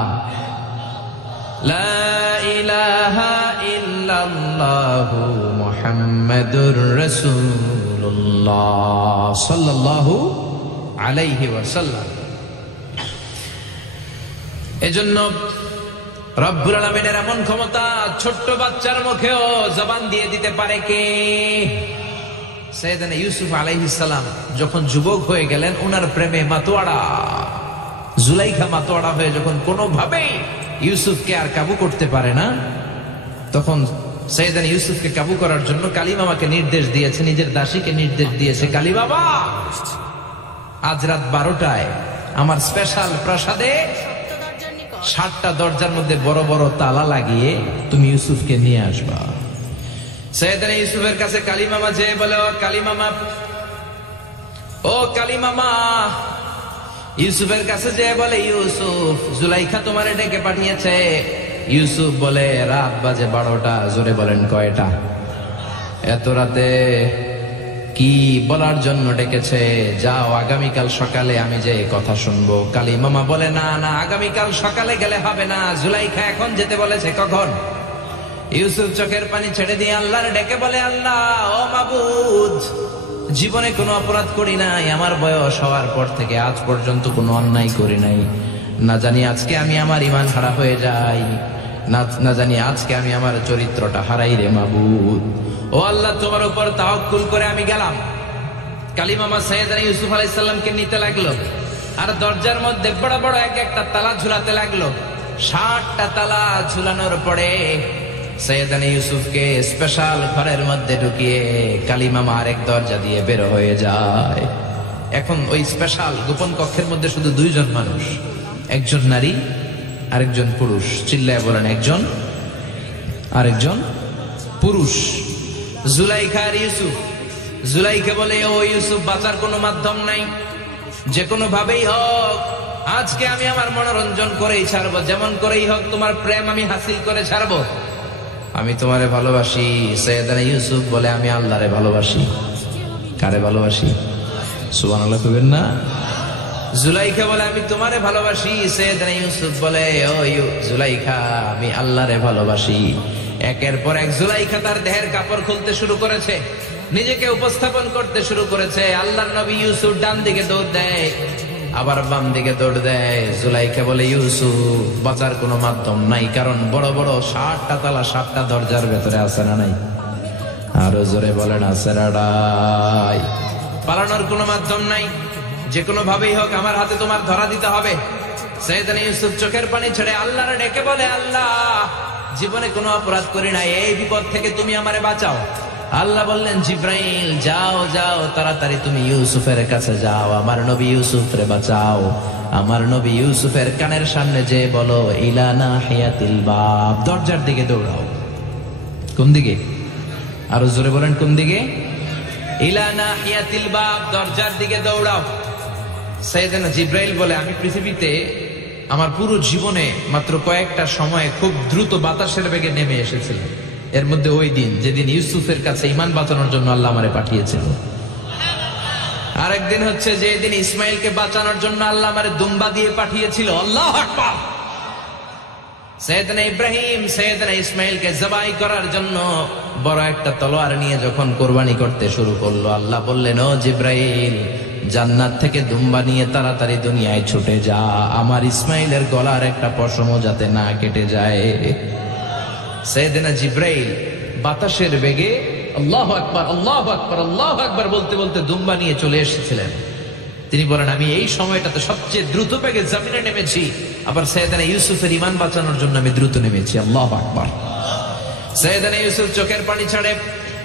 লা ইলাহা ইল্লাল্লাহু মুহাম্মাদুর রাসূলুল্লাহ সাল্লাল্লাহু আলাইহি ওয়াসাল্লাম। এজন্য রব্বুল আলামিনের এমন ক্ষমতা, ছোট্ট বাচ্চার মুখেও জবান দিয়ে দিতে পারে কে? সাইয়েদনা ইউসুফ আলাইহিস সালাম যখন যুবক হয়ে গেলেন, ওনার প্রেমে মাতোয়ারা। জুলাইখা মাতোয়ারা হয়ে যখন কোনোভাবেই ইউসুফকে আর কাবু করতে পারে না, তখন সাইয়েদনা ইউসুফকে কাবু করার জন্য কালিমামাকে নির্দেশ দিয়েছে, নিজের দাসীকে নির্দেশ দিয়েছে, কালিমামা আজ রাত 12টায় আমার স্পেশাল প্রাসাদে 7টা দরজার মধ্যে বড় বড় তালা লাগিয়ে তুমি ইউসুফকে নিয়ে আসবা। সাইয়েদনা ইউসুফের কাছে কালিমামা যে বলে, ও কালিমামা, ও কালিমামা। ইউসুফের কাছে যে বলে, ইউসুফ জুলাইখা তোমারে ডেকে পাঠিয়েছে। ইউসুফ বলে, রাত বাজে 12টা। জোরে বলেন, কয়টা? এত রাতে কি বলার জন্য ডেকেছে? যাও, আগামীকাল সকালে আমি যে কথা শুনবো। কালিমামা বলে, না না, আগামীকাল সকালে গেলে হবে না, জুলাইখা এখন যেতে বলেছে। কখন? ইউসুফ চোখের পানি ছেড়ে দিয়ে আল্লাহর ডেকে বলে, আল্লাহ ও মাবুদ, জীবনে কোনো অপরাধ করি নাই, আমার বয়স হওয়ার পর থেকে আজ পর্যন্ত কোনো অন্যায় করি নাই। না জানি আজকে আমি আমার ঈমান হারা হয়ে যাই, না জানি আজকে আমি আমার চরিত্রটা হারাই রে মাবুদ। ও আল্লাহ, তোমার উপর তাওয়াক্কুল করে আমি গেলাম। কালিমামা সাইয়েদনা ইউসুফ আলাইহিস সালামকে নিতে লাগলো, আর দরজার মধ্যে বড় বড় এক একটা তালা ঝুলাতে লাগলো। 7টা তালা ঝুলানোর পরে সাইয়েদনা ইউসুফকে স্পেশাল ঘরের মধ্যে ঢুকিয়ে কালিমামা আরেক দরজা দিয়ে বের হয়ে যায়। এখন ওই স্পেশাল গোপন কক্ষের মধ্যে শুধু 2 জন মানুষ, একজন নারী আরেকজন পুরুষ। চিল্লায় বলেন, একজন আরেকজন পুরুষ। জুলাইখা আর ইউসুফ। জুলাইখা বলে, ও ইউসুফ, বাঁচার কোনো মাধ্যম নাই, যে কোনো ভাবেই হোক আজকে আমি আমার মনোরঞ্জন করেই ছাড়বো, যেমন করেই হোক তোমার প্রেম আমি হাসিল করে ছাড়বো। আমি তোমারে ভালোবাসি। সৈয়দনা ইউসুফ বলে আমি আল্লাহরে ভালোবাসি। কারে ভালোবাসি? সুবহানাল্লাহ কইবেন না? জুলাইখা বলে আমি তোমারে ভালোবাসি। সৈয়দনা ইউসুফ বলে ও জুলাইখা আমি আল্লাহরে ভালোবাসি। একের পর এক জুলাইখা তার দেহের কাপড় খুলতে শুরু করেছে, নিজেকে উপস্থাপন করতে শুরু করেছে। আল্লাহর নবী ইউসুফ ডান দিকে দৌড় দেয়, আবার বাম দিকে দৌড় দেয়। জুলাইখা বলে ইউসুফ বাঁচার কোনো মাধ্যম নাই, কারণ বড় বড় 7টা তালা 7টা দরজার ভেতরে আছে না নাই? আরো জোরে বলেন আছে না নাই? পালানোর কোনো মাধ্যম নাই, যে কোনো ভাবেই হোক আমার হাতে তোমার ধরা দিতে হবে। সৈয়দনা ইউসুফ চোখের পানি ছেড়ে আল্লাহরে ডেকে বলে আল্লাহ জীবনে কোনো অপরাধ করি নাই, এই বিপদ থেকে তুমি আমারে বাঁচাও। আল্লাহ বললেন জিব্রাইল যাও যাও তাড়াতাড়ি তুমি ইউসুফের কাছে যাও, আমার নবী ইউসুফরে বাঁচাও। আমার নবী ইউসুফের কানের সামনে যে বলো ইলা নাহিয়াতিল বাব, দরজার দিকে দৌড়াও। কোন দিকে? আরো জোরে বলেন কোন দিকে? ইলা নাহিয়াতিল বাব, দরজার দিকে দৌড়াও। সাইয়েদনা জিব্রাইল বলে আমি পৃথিবীতে আমার পুরো জীবনে মাত্র কয়েকটা সময়ে খুব দ্রুত বাতাসের বেগে নেমে এসেছিলাম। এর মধ্যে ওই দিন যেদিন ইউসুফের কাছে ঈমান বাঁচানোর জন্য আল্লাহ আমারে পাঠিয়েছিল। আরেকদিন হচ্ছে যে দিন ইসমাইলকে বাঁচানোর জন্য আল্লাহ আমারে দুম্বা দিয়ে পাঠিয়েছিল। আল্লাহু আকবার। সাইয়েদনা ইব্রাহিম সাইয়েদনা ইসমাইলকে জবাই করার জন্য বড় একটা তলোয়ার নিয়ে যখন কোরবানি করতে শুরু করলো, আল্লাহ বললেন ও জিব্রাইল জান্নাত থেকে দুম্বা নিয়ে তাড়াতাড়ি দুনিয়ায় ছুটে যা, আমার ইসমাইলের গলার একটা পশমও যাতে না কেটে যায়। সাইয়েদনা জিব্রাইল বাতাসের বেগে আল্লাহু আকবার আল্লাহু আকবার আল্লাহু আকবার বলতে বলতে দুম্বা নিয়ে চলে এসেছিলেন। তিনি বলেন আমি এই সময়টাতে সবচেয়ে দ্রুত বেগে জমিনে নেমেছি, আবার সাইয়েদনা ইউসুফের ঈমান বাঁচানোর জন্য আমি দ্রুত নেমেছি। আল্লাহু আকবার। সাইয়েদনা ইউসুফ চোখের পানি ছাড়ে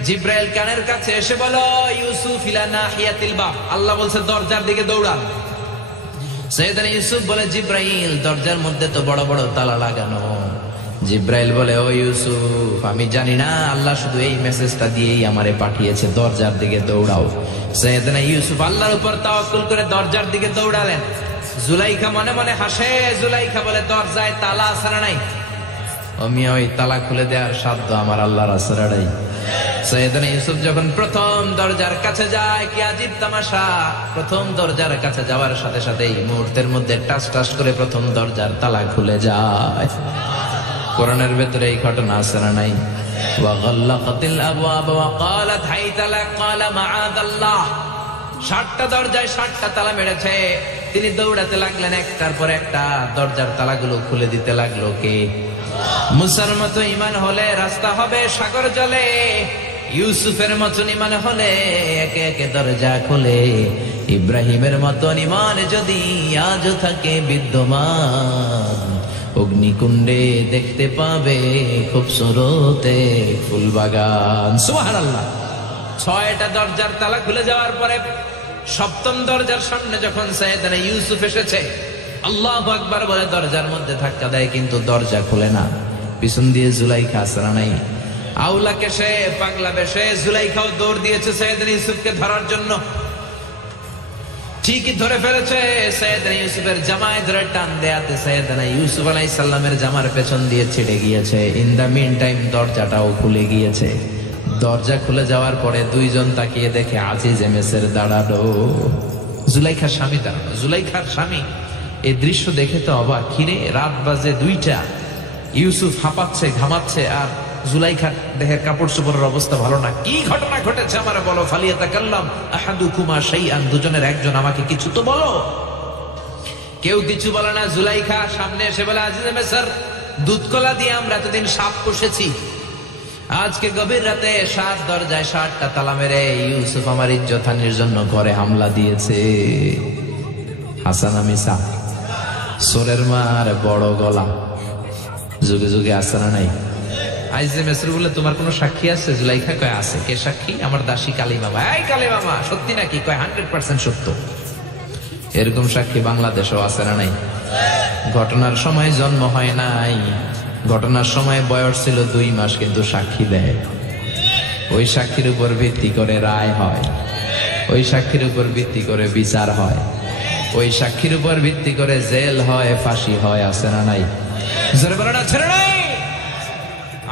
জিব্রাইল কানের কাছে এসে বলো ইউসুফ ইলা নাহিয়াতিল বাব, আল্লাহ বলছে দরজার দিকে দৌড়ান। সাইয়েদনা ইউসুফ বলে জিব্রাইল দরজার মধ্যে তো বড় বড় তালা লাগানো। জিব্রাইল বলে ও ইউসুফ আমি জানি না, আল্লাহ শুধু এই মেসেজটা দিয়েই আমারে পাঠিয়েছে, দরজার দিকে দৌড়াও। সাইয়েদনা ইউসুফ আল্লাহর উপর তাওয়াক্কুল করে দরজার দিকে দৌড়ালেন। জুলাইখা মনে মনে হাসে। জুলাইখা বলে দরজায় তালা আছে না নাই? আমি ওই তালা খুলে দেওয়ার সাধ্য আমার আল্লাহর আছে না নাই? সাইয়েদনা ইউসুফ যখন প্রথম দরজার কাছে যায়, কি আজীব তামাশা, প্রথম দরজার কাছে যাওয়ার সাথে সাথেই মুহূর্তের মধ্যে টাস টাস করে প্রথম দরজার তালা খুলে যায়। কোরআনের ভেতরে এই ঘটনা আছে না নাই? ওয়া গাল্লাকাতিল আবওয়াব ওয়া ক্বালাত হাইতা লাক ক্বালা মাআদাল্লাহ। 7টা দরজায় 7টা তালা মেরেছে। তিনি দৌড়াতে লাগলেন, একটার পর একটা দরজার তালাগুলো খুলে দিতে লাগলো কে? মুসার মতো ঈমান হলে রাস্তা হবে সাগর জলে, ইউসুফের মতন ঈমান হলে একে একে দরজা খুলে। ইব্রাহিমের মতন ঈমান যদি আজও থাকে বিদ্যমান, অগ্নিকুণ্ডে দেখতে পাবে খুবসুরতে ফুলবাগান। সুবহানাল্লাহ। 6টা দরজার তালা খুলে যাওয়ার পরে 7ম দরজার সামনে যখন সাইয়েদনা ইউসুফ এসেছে, আল্লাহু আকবার বলে দরজার মধ্যে ধাক্কা দেয়, কিন্তু দরজা খুলে না। পিছন দিয়ে জুলাইখা আসরা নাই, আউলা কেশে পাগলা বেশে জুলাইখাও দৌড় দিয়েছে সাইয়েদনা ইউসুফকে ধরার জন্য। ঠিকই ধরে ফেলেছে। সাইয়েদনা ইউসুফের জামায় ধরে টান দেয়াতে সাইয়েদনা ইউসুফ আলাইহিস সালামের জামার পেছন দিয়ে ছিঁড়ে গিয়েছে। ইন দা মিন টাইম দরজাটাও খুলে গিয়েছে। দরজা খুলে যাওয়ার পরে দুইজন তাকিয়ে দেখে আজিজ মেসের দাঁড়ালো, জুলাইখার স্বামী দাঁড়ানো। জুলাইখার স্বামী এই দৃশ্য দেখে তো অবাক, কিরে রাত বাজে 2টা, ইউসুফ হাঁপাচ্ছে ঘামাচ্ছে আর জুলাইখার দেহের কাপড় চোপড়ের অবস্থা ভালো না। কি ঘটনা ঘটেছে আমার বলো। ফালিয়াতাকাল্লাম আহাদুকুমা শাইআন, দুজনের একজন আমাকে কিছু তো বলো। কেউ কিছু বলে না। জুলাইখা সামনে এসে বলে আজিজে মেসর, দুধকলা দিয়ে আমরা এতদিন সাপ পুষেছি, আজকে গভীর রাতে 7 দরজায় 7টা তালা মেরে ইউসুফ আমার ইজ্জত হানির জন্য ঘরে হামলা দিয়েছে। হাসান আমিসা সোরের মার বড় গলা, যুগে যুগে আসে না নাই? আইজে মেসর বলে তোমার কোনো সাক্ষী আছে? জুলাইখা কয় আছে। কে সাক্ষী? আমার দাসী কালী মামা। এই কালী মামা সত্যি নাকি? কয় 100% সত্য। এরকম সাক্ষী বাংলাদেশেও আছে না নাই? ঘটনার সময় জন্ম হয় নাই, ঘটনার সময় বয়স ছিল 2 মাস, কিন্তু সাক্ষী দেয়। ওই সাক্ষীর উপর ভিত্তি করে রায় হয়, ওই সাক্ষীর উপর ভিত্তি করে বিচার হয়, ওই সাক্ষীর উপর ভিত্তি করে জেল হয়, ফাঁসি হয়। আছে না নাই? জোরে বলো না, ছেড়ে নাই।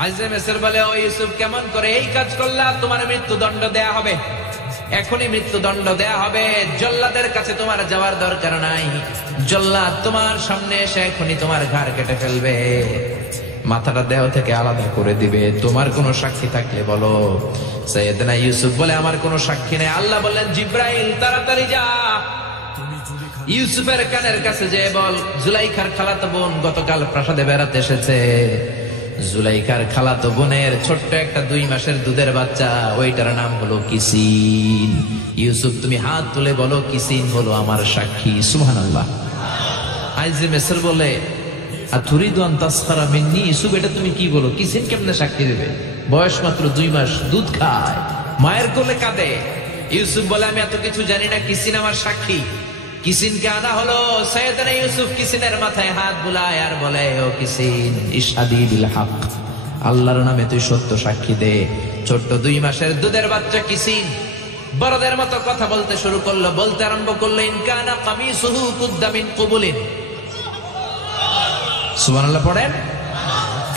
আজিজে মিসর বলে, ও ইউসুফ, কেমন করে এই কাজ করলা? তোমার মৃত্যুদণ্ড দেয়া হবে, এখনই মৃত্যুদণ্ড দেয়া হবে। জল্লাদের কাছে তোমার যাওয়ার দরকার নাই, জল্লাদ তোমার সামনে এসে এখনই তোমার ঘাড় কেটে ফেলবে, মাথাটা দেহ থেকে আলাদা করে দিবে। তোমার কোনো সাক্ষী থাকলে বলো। সাইয়েদনা ইউসুফ বলে, আমার কোনো সাক্ষী নেই। আল্লাহ বললেন, জিব্রাইল তাড়াতাড়ি যা, ইউসুফের কানের কাছে যে বল, জুলাইখার খালাতো বোন গতকাল প্রাসাদে বেড়াতে এসেছে। জুলাইখার খালাতো বোনের ছোট্ট একটা 2 মাসের দুধের বাচ্চা, ওইটার নাম হলো কিসিন। ইউসুফ, তুমি হাত তুলে বলো, কিসিন হলো আমার সাক্ষী। সুবহানাল্লাহ। আজিজে মিসর বলে, আতুরিদু আন তাসখারা মিন্নি? ইউসুফ, এটা তুমি কি বলো? কিসিন কেমনে সাক্ষী দেবে? বয়স মাত্র 2 মাস, দুধ খায়, মায়ের কোলে কাঁদে। ইউসুফ বলে, আমি এত কিছু জানি না, কিসিন আমার সাক্ষী। কিসিনকে আনা হলো। সাইয়েদনা ইউসুফ কিসিনের মাথায় হাত বুলায় আর বলে, ও কিসিন, ইশহাদি বিল হক, আল্লাহর নামে তুই সত্য সাক্ষী দে। ছোট্ট 2 মাসের দুধের বাচ্চা কিসিন বড়দের মতো কথা বলতে শুরু করলো, বলতে আরম্ভ করলো, ইন কানা কামিসুহু কুদ্দা মিন কুবুলিন। সুবহানাল্লাহ পড়েন।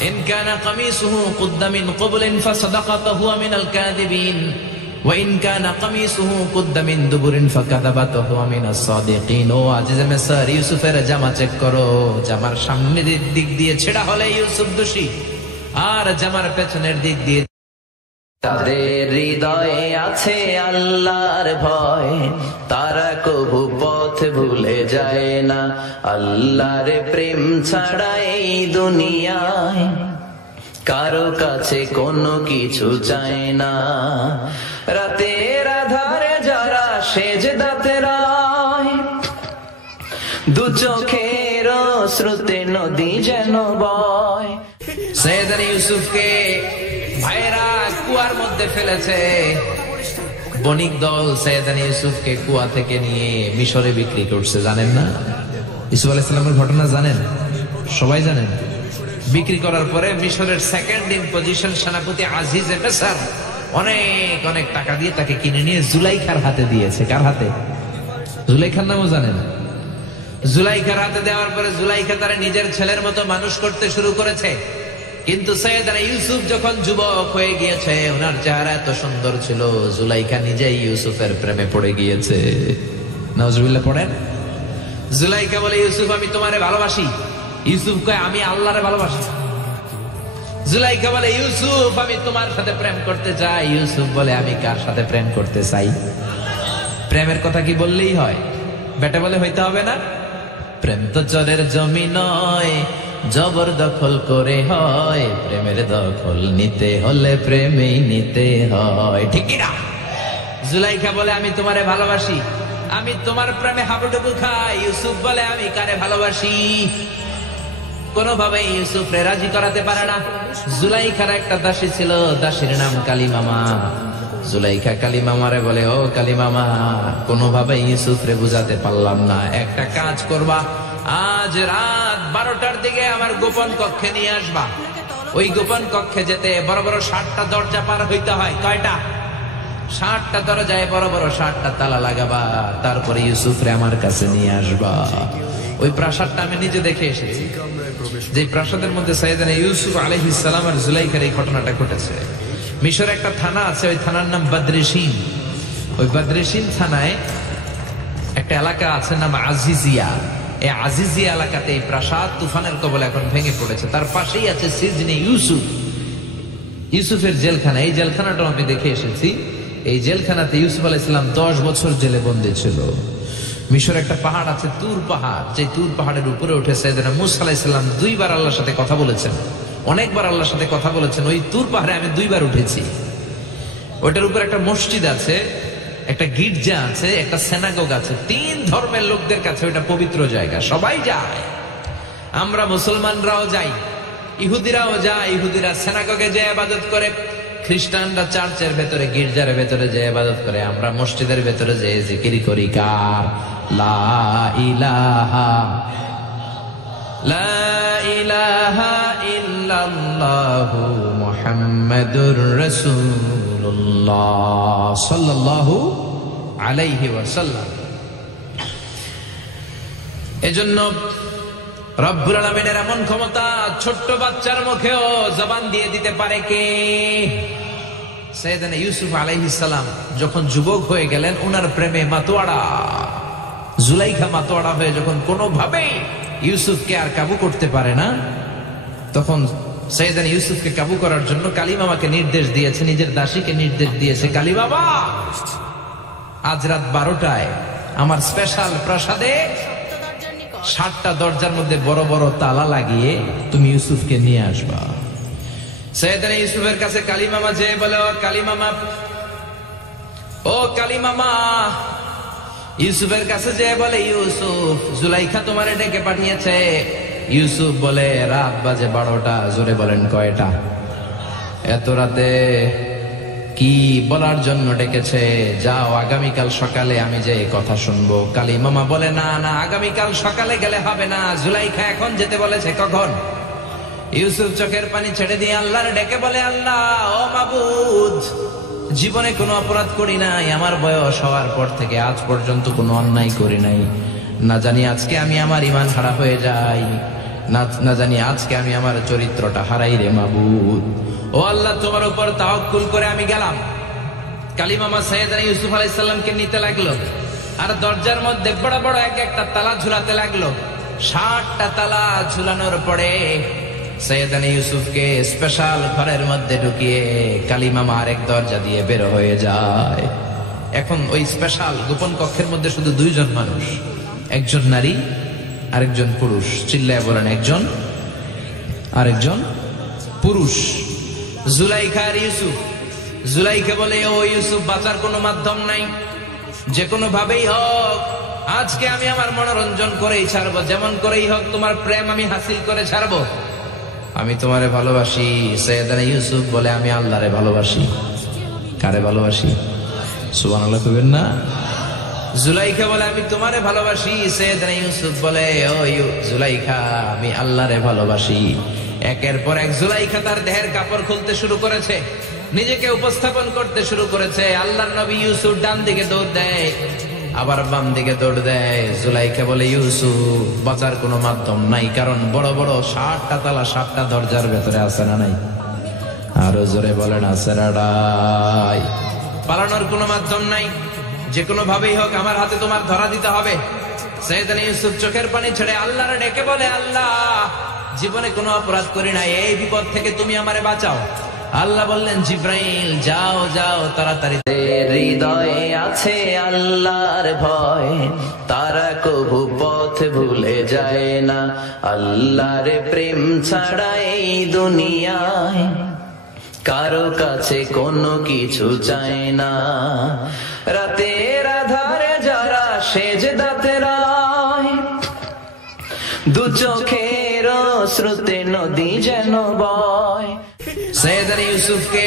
ইন কানা কামিসুহু কুদ্দা মিন কুবুলিন ফাসাদাকাতা হুয়া মিনাল কাযিবিন ওয়া ইন কানা কামিসুহু কুদ্দা মিন দুবুরিন ফাকাযাবাতা হুয়া মিনাস সাদিকিন। ও আজিজে মিসর, ইউসুফের জামা চেক করো, জামার সামনের দিক দিয়ে ছেঁড়া হলে ইউসুফ দোষী, আর জামার পেছনের দিক দিয়ে। তাদের হৃদয়ে আছে আল্লাহর ভয়, তারা কবু পথ ভুলে যায় না। আল্লাহর প্রেম ছাড়া এই দুনিয়ায় কারো কাছে কোনো কিছু চায় না। রাতের আধারে যারা সেজদাতে রয়, দু চোখের শ্রুতে নদী যেন বয়। সাইয়েদনা ইউসুফকে ভাইরা কুয়ার মধ্যে ফেলেছে। বণিক দল সাইয়েদনা ইউসুফকে কুয়া থেকে নিয়ে মিশরে বিক্রি করছে, জানেন না? ইউসুফ আলাইহিস সালামের ঘটনা জানেন? সবাই জানেন। বিক্রি করার পরে মিশরের সেকেন্ড ইন পজিশন সেনাপতি আজিজে মিসর অনেক অনেক টাকা দিয়ে তাকে কিনে নিয়ে জুলাইখার হাতে দিয়েছে। কার হাতে? জুলাইখার নামও জানেন? জুলাইখার হাতে দেওয়ার পরে জুলাইখা তারা নিজের ছেলের মতো মানুষ করতে শুরু করেছে। কিন্তু সাইয়েদনা ইউসুফ যখন যুবক হয়ে গিয়েছে, ওনার চেহারা এত সুন্দর ছিল, জুলাইখা নিজেই ইউসুফের প্রেমে পড়ে গিয়েছে। নাউজুবিল্লাহ পড়েন। জুলাইখা বলে, ইউসুফ, আমি তোমারে ভালোবাসি। ইউসুফ কয়, আমি আল্লাহরে ভালোবাসি। জুলাইখা বলে, ইউসুফ, আমি তোমার সাথে প্রেম করতে চাই। ইউসুফ বলে, আমি কার সাথে প্রেম করতে চাই? প্রেমের কথা কি বললেই হয়? বেটা বলে হইতে হবে না? প্রেম তো চরের জমি নয়, জবরদখল করে হয়। প্রেমের দখল নিতে হলে প্রেমেই নিতে হয়, ঠিক না? জুলাইখা বলে, আমি তোমারে ভালোবাসি, আমি তোমার প্রেমে হাবুডুবু খাই। ইউসুফ বলে, আমি কারে ভালোবাসি? কোনোভাবে ইউসুফরে রাজি করাতে পারে না। জুলাইখার একটা দাসী ছিল, দাসীর নাম কালিমামা। জুলাইখা কালিমামারে বলে, ও কালিমামা, কোনোভাবে ইউসুফরে বুঝাতে পারলাম না, একটা কাজ করবা, আজ রাত 12টার দিকে আমার গোপন কক্ষে নিয়ে আসবা। ওই গোপন কক্ষে যেতে বড় বড় 7টা দরজা পার হইতে হয়। কয়টা? 7টা দরজায় বড় বড় 7টা তালা লাগাবা, তারপরে ইউসুফরে আমার কাছে নিয়ে আসবা। ওই প্রাসাদটা আমি নিজে দেখে এসেছি, যে প্রাসাদের মধ্যে সাইয়েদনা ইউসুফ আলাইহিস সালাম আর জুলাইখার এই ঘটনাটা ঘটেছে। মিশরে একটা থানা আছে, ওই থানার নাম বদরেশিন। ওই বদরেশিন থানায় একটা এলাকা আছে নাম আজিজিয়া। এই আজিজিয়া এলাকাতে এই প্রাসাদ তুফানের কবলে এখন ভেঙে পড়েছে। তার পাশেই আছে সিজনে ইউসুফ, ইউসুফের জেলখানা। এই জেলখানাটা আমি দেখে এসেছি। এই জেলখানাতে ইউসুফ আলাইহিস সালাম 10 বছর জেলে বন্দী ছিল। মিশরে একটা পাহাড় আছে, তুর পাহাড়। যে তুর পাহাড়ের উপরে উঠে সাইয়েদনা মূসা আলাইহিস সালাম 2 বার আল্লাহর সাথে কথা বলেছেন, অনেকবার আল্লাহর সাথে কথা বলেছেন। ওই তুর পাহাড়ে আমি 2 বার উঠেছি। ওইটার উপর একটা মসজিদ আছে, একটা গির্জা আছে, একটা সিনাগোগ আছে। 3 ধর্মের লোকদের কাছে ওইটা পবিত্র জায়গা, সবাই যায়। আমরা মুসলমানরাও যাই, ইহুদিরাও যায়। ইহুদিরা সিনাগোগে যে ইবাদত করে, খ্রিস্টানরা চার্চের ভেতরে, গির্জার ভেতরে যে ইবাদত করে। আমরা মসজিদের ভেতরে যে জিকির করি কার? লা ইলাহা লা ইলাহা ইল্লাল্লাহু মুহাম্মাদুর রাসূলুল্লাহ সাল্লাল্লাহু আলাইহি ওয়াসাল্লাম। এজন্য রব্বুল আলামিনের এমন ক্ষমতা, ছোট্ট বাচ্চার মুখেও জবান দিয়ে দিতে পারে কে? সাইয়েদনা ইউসুফ আলাইহিস সালাম যখন যুবক হয়ে গেলেন, উনার প্রেমে মাতোয়ারা জুলাইখা মাতোয়ারা হয়ে যখন কোনোভাবেই ইউসুফকে আর কাবু করতে পারে না, তখন সাইয়েদনা ইউসুফকে কাবু করার জন্য কালিমামাকে নির্দেশ দিয়েছে, নিজের দাসীকে নির্দেশ দিয়েছে, কালিমামা আজ রাত 12টায় আমার স্পেশাল প্রাসাদে 7টা দরজার মধ্যে বড় বড় তালা লাগিয়ে তুমি ইউসুফকে নিয়ে আসবা। সাইয়েদনা ইউসুফের কাছে কালিমামা যে বলে, ও কালিমামা, ও কালিমামা, ইউসুফের কাছে যে বলে, ইউসুফ, জুলাইখা তোমারে ডেকে পাঠিয়েছে। ইউসুফ বলে, রাত বাজে 12টা। জোরে বলেন, কয়টা? এত রাতে কি বলার জন্য ডেকেছে? যাও, আগামীকাল সকালে আমি যে কথা শুনবো। কালিমামা বলে, না না, আগামীকাল সকালে গেলে হবে না, জুলাইখা এখন যেতে বলেছে। কখন? ইউসুফ চোখের পানি ছেড়ে দিয়ে আল্লাহর ডেকে বলে, আল্লাহ, ও মাবুদ, জীবনে কোনো অপরাধ করি নাই, আমার বয়স হওয়ার পর থেকে আজ পর্যন্ত কোনো অন্যায় করি নাই। না জানি আজকে আমি আমার ঈমান হারা হয়ে যাই, না জানি আজকে আমি আমার চরিত্রটা হারাই রে মাবুদ। ও আল্লাহ, তোমার উপর তাওয়াক্কুল করে আমি গেলাম। কালিমামা সাইয়েদনা ইউসুফ আলাইহিস সালামকে নিতে লাগলো, আর দরজার মধ্যে বড় বড় এক একটা তালা ঝুলাতে লাগলো। 7টা তালা ঝুলানোর পরে সাইয়েদনা ইউসুফকে স্পেশাল ঘরের মধ্যে ঢুকিয়ে কালিমামা আরেক দরজা দিয়ে বের হয়ে যায়। এখন ওই স্পেশাল গোপন কক্ষের মধ্যে শুধু 2 জন মানুষ, একজন নারী আরেকজন পুরুষ। চিল্লায় বলেন, একজন আরেকজন পুরুষ। জুলাইখা আর ইউসুফ। জুলাইখা বলে, ও ইউসুফ, বাঁচার কোনো মাধ্যম নাই, যে কোনো ভাবেই হোক আজকে আমি আমার মনোরঞ্জন করেই ছাড়বো, যেমন করেই হোক তোমার প্রেম আমি হাসিল করে ছাড়বো। আমি তোমারে ভালোবাসি। সাইয়েদনা ইউসুফ বলে, আমি আল্লাহরে ভালোবাসি। কারে ভালোবাসি? সুবহানাল্লাহ কইবেন না? জুলাইখা বলে, আমি তোমারে ভালোবাসি। সাইয়েদনা ইউসুফ বলে, ও জুলাইখা, আমি আল্লাহরে ভালোবাসি। একের পর এক জুলাইখা তার দেহের কাপড় খুলতে শুরু করেছে, নিজেকে উপস্থাপন করতে শুরু করেছে। আল্লাহর নবী ইউসুফ ডান দিকে দৌড় দেয়, আবার বাম দিকে দৌড় দেয়। জুলাইখা বলে, ইউসুফ, বাঁচার কোনো মাধ্যম নাই, কারণ বড় বড় 7টা তালা 7টা দরজার ভেতরে আছে না নাই? আরো জোরে বলেন, আছে না নাই? পালানোর কোনো মাধ্যম নাই, যে কোনো ভাবেই হোক আমার হাতে তোমার ধরা দিতে হবে। সাইয়েদনা ইউসুফ চোখের পানি ছেড়ে আল্লাহরে ডেকে বলে, আল্লাহ, জীবনে কোনো অপরাধ করি না, এই বিপদ থেকে তুমি আমারে বাঁচাও। আল্লাহ বললেন, জিব্রাইল, যাও যাও তাড়াতাড়ি। হৃদয়ে আছে আল্লাহর ভয়, তারা কবু পথ ভুলে যায় না। আল্লাহর প্রেম ছাড়া এই দুনিয়ায় কারো কাছে কোনো কিছু চায় না। রাতের আধারে যারা সেজদাতে রায়, দু চোখের শ্রুতে নদী যেন বয়। সাইয়েদনা ইউসুফকে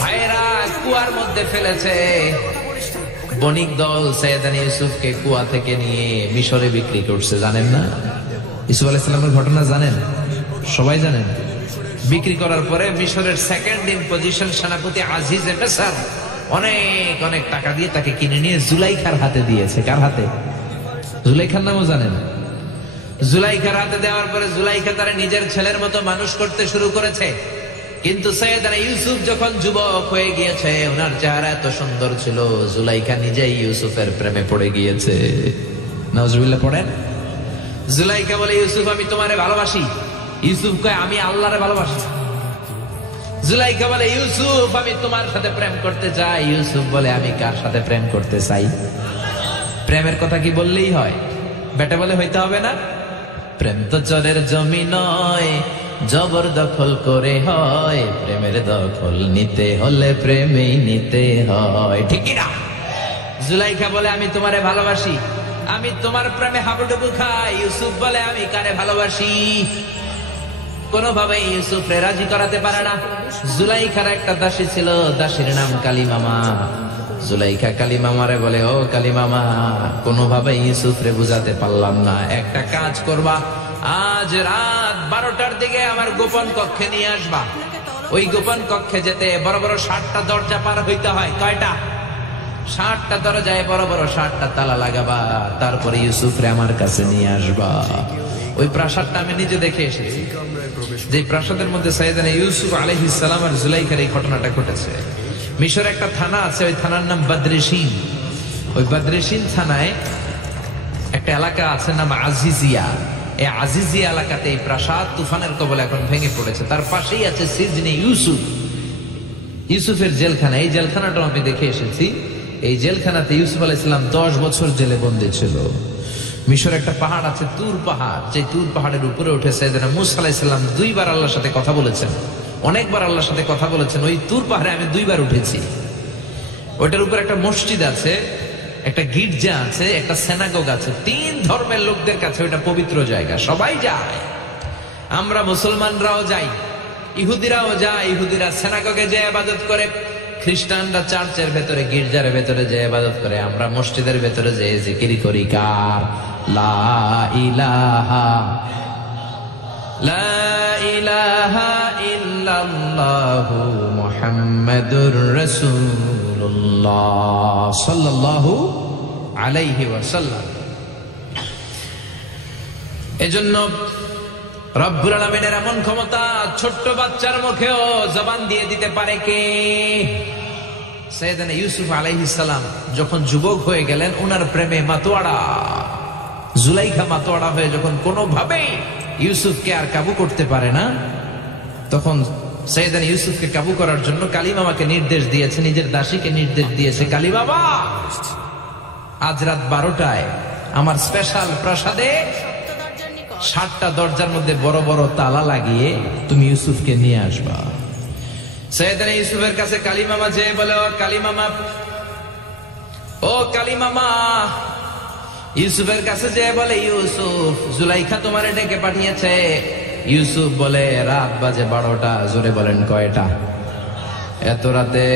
ভাইরা কুয়ার মধ্যে ফেলেছে। বণিক দল সাইয়েদনা ইউসুফকে কুয়া থেকে নিয়ে মিশরে বিক্রি করছে, জানেন না? ইউসুফ আলাইহিস সালামের ঘটনা জানেন? সবাই জানেন। বিক্রি করার পরে মিশরের সেকেন্ড ইন পজিশন সেনাপতি আজিজে মিসর অনেক অনেক টাকা দিয়ে তাকে কিনে নিয়ে জুলাইখার হাতে দিয়েছে। কার হাতে? জুলাইখার নামও জানেন? জুলাইখার হাতে দেওয়ার পরে জুলাইখা তারা নিজের ছেলের মতো মানুষ করতে শুরু করেছে। কিন্তু সাইয়েদনা ইউসুফ যখন যুবক হয়ে গিয়েছে, ওনার চেহারা এত সুন্দর ছিল, জুলাইখা নিজেই ইউসুফের প্রেমে পড়ে গিয়েছে। নাউজুবিল্লাহ পড়েন। জুলাইখা বলে, ইউসুফ, আমি তোমারে ভালোবাসি। ইউসুফ কয়, আমি আল্লাহরে ভালোবাসি। জুলাইখা বলে, ইউসুফ, আমি তোমার সাথে প্রেম করতে চাই। ইউসুফ বলে, আমি কার সাথে প্রেম করতে চাই? প্রেমের কথা কি বললেই হয়? বেটা বলে হইতে হবে না? প্রেম তো চরের জমি নয়, জবরদখল করে হয়। প্রেমের দখল নিতে হলে প্রেমেই নিতে হয়, ঠিক না? জুলাইখা বলে, আমি তোমারে ভালোবাসি, আমি তোমার প্রেমে হাবুডুবু খাই। ইউসুফ বলে, আমি কারে ভালোবাসি? কোনোভাবে ইউসুফরে রাজি করাতে পারে না। জুলাইখার একটা দাসী ছিল, দাসীর নাম কালিমামা। জুলাইখা কালিমামারে বলে, ও কালিমামা, কোনোভাবে ইউসুফরে বুঝাতে পারলাম না, একটা কাজ করবা, আজ রাত 12টার দিকে আমার গোপন কক্ষে নিয়ে আসবা। ওই গোপন কক্ষে যেতে বড় বড় 7টা দরজা পার হইতে হয়। কয়টা? 7টা দরজায় বড় বড় 7টা তালা লাগাবা, তারপরে ইউসুফরে আমার কাছে নিয়ে আসবা। ওই প্রাসাদটা আমি নিজে দেখে এসেছি, যে প্রাসাদের মধ্যে সাইয়েদনা ইউসুফ আলাইহিস সালাম আর জুলাইখার এই ঘটনাটা ঘটেছে। মিশরে একটা থানা আছে, ওই থানার নাম বদরেশিন। ওই বদরেশিন থানায় একটা এলাকা আছে নাম আজিজিয়া। এই আজিজিয়া এলাকাতে এই প্রাসাদ তুফানের কবলে এখন ভেঙে পড়েছে। তার পাশেই আছে সিজনে ইউসুফ, ইউসুফের জেলখানা। এই জেলখানাটা আমি দেখে এসেছি। এই জেলখানাতে ইউসুফ আলাইহিস সালাম 10 বছর জেলে বন্দী ছিল। মিশর একটা পাহাড় আছে তুর পাহাড়, যে তুর পাহাড়ের উপরে উঠে সাইয়েদনা মূসা আলাইহিস সালাম 2 বার আল্লাহর সাথে কথা বলেছেন, অনেকবার আল্লাহর সাথে কথা বলেছেন। ওই তুর পাহাড়ে আমি 2 বার উঠেছি। ওইটার উপর একটা মসজিদ আছে, একটা গির্জা আছে, একটা সিনাগোগ আছে। 3 ধর্মের লোকদের কাছে ওইটা পবিত্র জায়গা, সবাই যায়। আমরা মুসলমানরাও যাই, ইহুদিরাও যায়। ইহুদিরা সিনাগোগে যে ইবাদত করে, খ্রিস্টানরা চার্চের ভেতরে গির্জার ভেতরে যে ইবাদত করে, আমরা মসজিদের ভেতরে যে জিকির করি কার? লা ইলাহা লা ইলাহা ইল্লাল্লাহু মুহাম্মাদুর রাসূলুল্লাহ সাল্লাল্লাহু আলাইহি ওয়াসাল্লাম। এজন্য রব্বুল আলামিনের এমন ক্ষমতা, ছোট্ট বাচ্চার মুখেও জবান দিয়ে দিতে পারে কে? সাইয়েদনা ইউসুফ আলাইহিস সালাম যখন যুবক হয়ে গেলেন, ওনার প্রেমে মাতোয়ারা জুলাইখা মাতোয়ারা হয়ে যখন কোনোভাবেই ইউসুফকে আর কাবু করতে পারে না, তখন সাইয়েদনা ইউসুফকে কাবু করার জন্য কালিমামাকে নির্দেশ দিয়েছে, নিজের দাসীকে নির্দেশ দিয়েছে, কালিমামা আজ রাত 12টায় আমার স্পেশাল প্রাসাদে 7টা দরজার মধ্যে বড় বড় তালা লাগিয়ে তুমি ইউসুফকে নিয়ে আসবা। সাইয়েদনা ইউসুফের কাছে কালিমামা যে বলে, ও কালিমামা, ও কালিমামা। ইউসুফের কাছে যে বলে, ইউসুফ, জুলাইখা তোমারে ডেকে পাঠিয়েছে। ইউসুফ বলে, রাত বাজে 12টা। জোরে বলেন, কয়টা? এত রাতে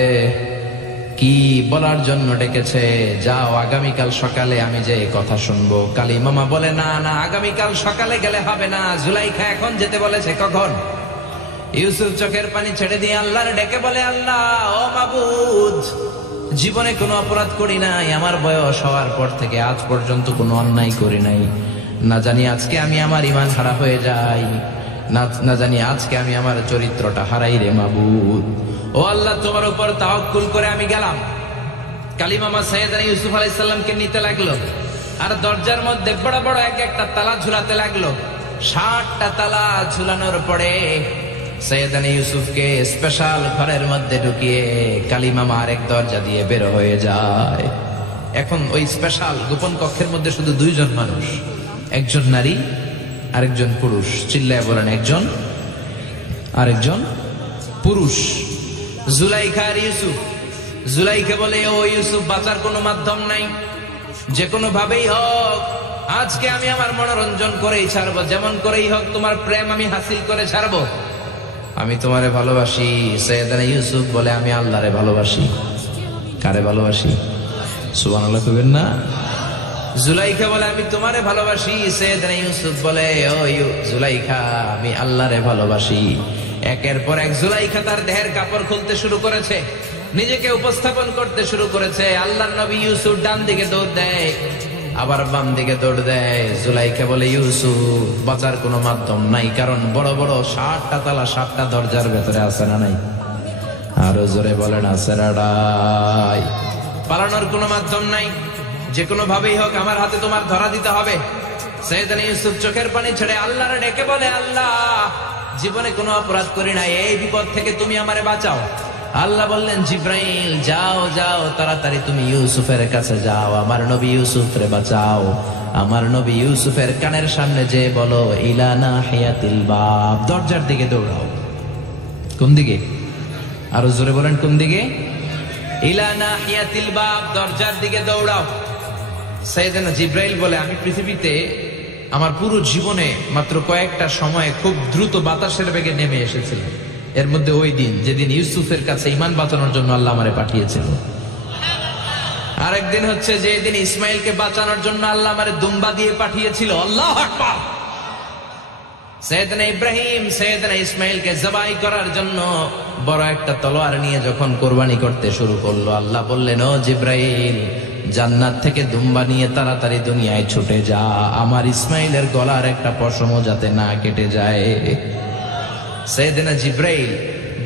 কি বলার জন্য ডেকেছে? যাও, আগামীকাল সকালে আমি যে কথা শুনবো। কালিমামা বলে, না না, আগামীকাল সকালে গেলে হবে না, জুলাইখা এখন যেতে বলেছে। কখন? ইউসুফ চোখের পানি ছেড়ে দিয়ে আল্লাহর ডেকে বলে, আল্লাহ, ও মাবুদ, জীবনে কোনো অপরাধ করি নাই, আমার বয়স হওয়ার পর থেকে আজ পর্যন্ত কোনো অন্যায় করি নাই। না জানি আজকে আমি আমার ঈমান হারা হয়ে যাই, না জানি আজকে আমি আমার চরিত্রটা হারাই রে মাবুদ। ও আল্লাহ, তোমার উপর তাওয়াক্কুল করে আমি গেলাম। কালিমামা সাইয়েদনা ইউসুফ আলাইহিস সালামকে নিতে লাগলো, আর দরজার মধ্যে বড় বড় এক একটা তালা ঝুলাতে লাগলো। 7টা তালা ঝুলানোর পরে সাইয়েদনা ইউসুফকে স্পেশাল ঘরের মধ্যে ঢুকিয়ে কালিমামা আরেক দরজা দিয়ে বের হয়ে যায়। এখন ওই স্পেশাল গোপন কক্ষের মধ্যে শুধু 2 জন মানুষ, একজন নারী আরেকজন পুরুষ। চিল্লায় বলেন, একজন আরেকজন পুরুষ। জুলাইখা আর ইউসুফ। জুলাইখা বলে, ও ইউসুফ, বাঁচার কোনো মাধ্যম নাই, যে কোনো ভাবেই হোক আজকে আমি আমার মনোরঞ্জন করেই ছাড়বো, যেমন করেই হোক তোমার প্রেম আমি হাসিল করে ছাড়বো। আমি তোমারে ভালোবাসি। সাইয়েদনা ইউসুফ বলে, আমি আল্লাহরে ভালোবাসি। কারে ভালোবাসি? সুবহানাল্লাহ কইবেন না? জুলাইখা বলে, আমি তোমারে ভালোবাসি। সাইয়েদনা ইউসুফ বলে, ও জুলাইখা, আমি আল্লাহরে ভালোবাসি। একের পর এক জুলাইখা তার দেহের কাপড় খুলতে শুরু করেছে, নিজেকে উপস্থাপন করতে শুরু করেছে। আল্লাহর নবী ইউসুফ ডান দিকে দৌড় দেয়, আবার বাম দিকে দৌড় দেয়। জুলাইখা বলে, ইউসুফ, বাঁচার কোনো মাধ্যম নাই, কারণ বড় বড় 7টা তালা 7টা দরজার ভেতরে আছে না নাই? আরো জোরে বলেন, আছে না নাই? পালানোর কোনো মাধ্যম নাই, যে কোনো ভাবেই হোক আমার হাতে তোমার ধরা দিতে হবে। সাইয়েদনা ইউসুফ চোখের পানি ছেড়ে আল্লাহরে ডেকে বলে, আল্লাহ, জীবনে কোনো অপরাধ করি নাই, এই বিপদ থেকে তুমি আমারে বাঁচাও। আল্লাহ বললেন, জিব্রাইল, যাও যাও, তাড়াতাড়ি তুমি ইউসুফের কাছে যাও, আমার নবী ইউসুফরে বাঁচাও। আমার নবী ইউসুফের কানের সামনে যে বলো, ইলা নাহিয়াতিল বাব, দরজার দিকে দৌড়াও। কোন দিকে? আরো জোরে বলেন, কোন দিকে? ইলা নাহিয়াতিল বাব, দরজার দিকে দৌড়াও। সাইয়েদনা জিব্রাইল বলে, আমি পৃথিবীতে আমার পুরো জীবনে মাত্র কয়েকটা সময়ে খুব দ্রুত বাতাসের বেগে নেমে এসেছিলাম। এর মধ্যে ওই দিন যেদিন ইউসুফের কাছে ঈমান বাঁচানোর জন্য আল্লাহ আমারে পাঠিয়েছিল। আরেকদিন হচ্ছে যেদিন ইসমাইলকে বাঁচানোর জন্য আল্লাহ আমারে দুম্বা দিয়ে পাঠিয়েছিল। আল্লাহু আকবার। সাইয়েদনা ইব্রাহিম সাইয়েদনা ইসমাইলকে জবাই করার জন্য বড় একটা তলোয়ার নিয়ে যখন কুরবানি করতে শুরু করলো, আল্লাহ বললেন, ও জিব্রাইল, জান্নাত থেকে দুম্বা নিয়ে তাড়াতাড়ি দুনিয়ায় ছুটে যা, আমার ইসমাইলের গলার একটা পশমও যাতে না কেটে যায়। সাইয়েদনা জিব্রাইল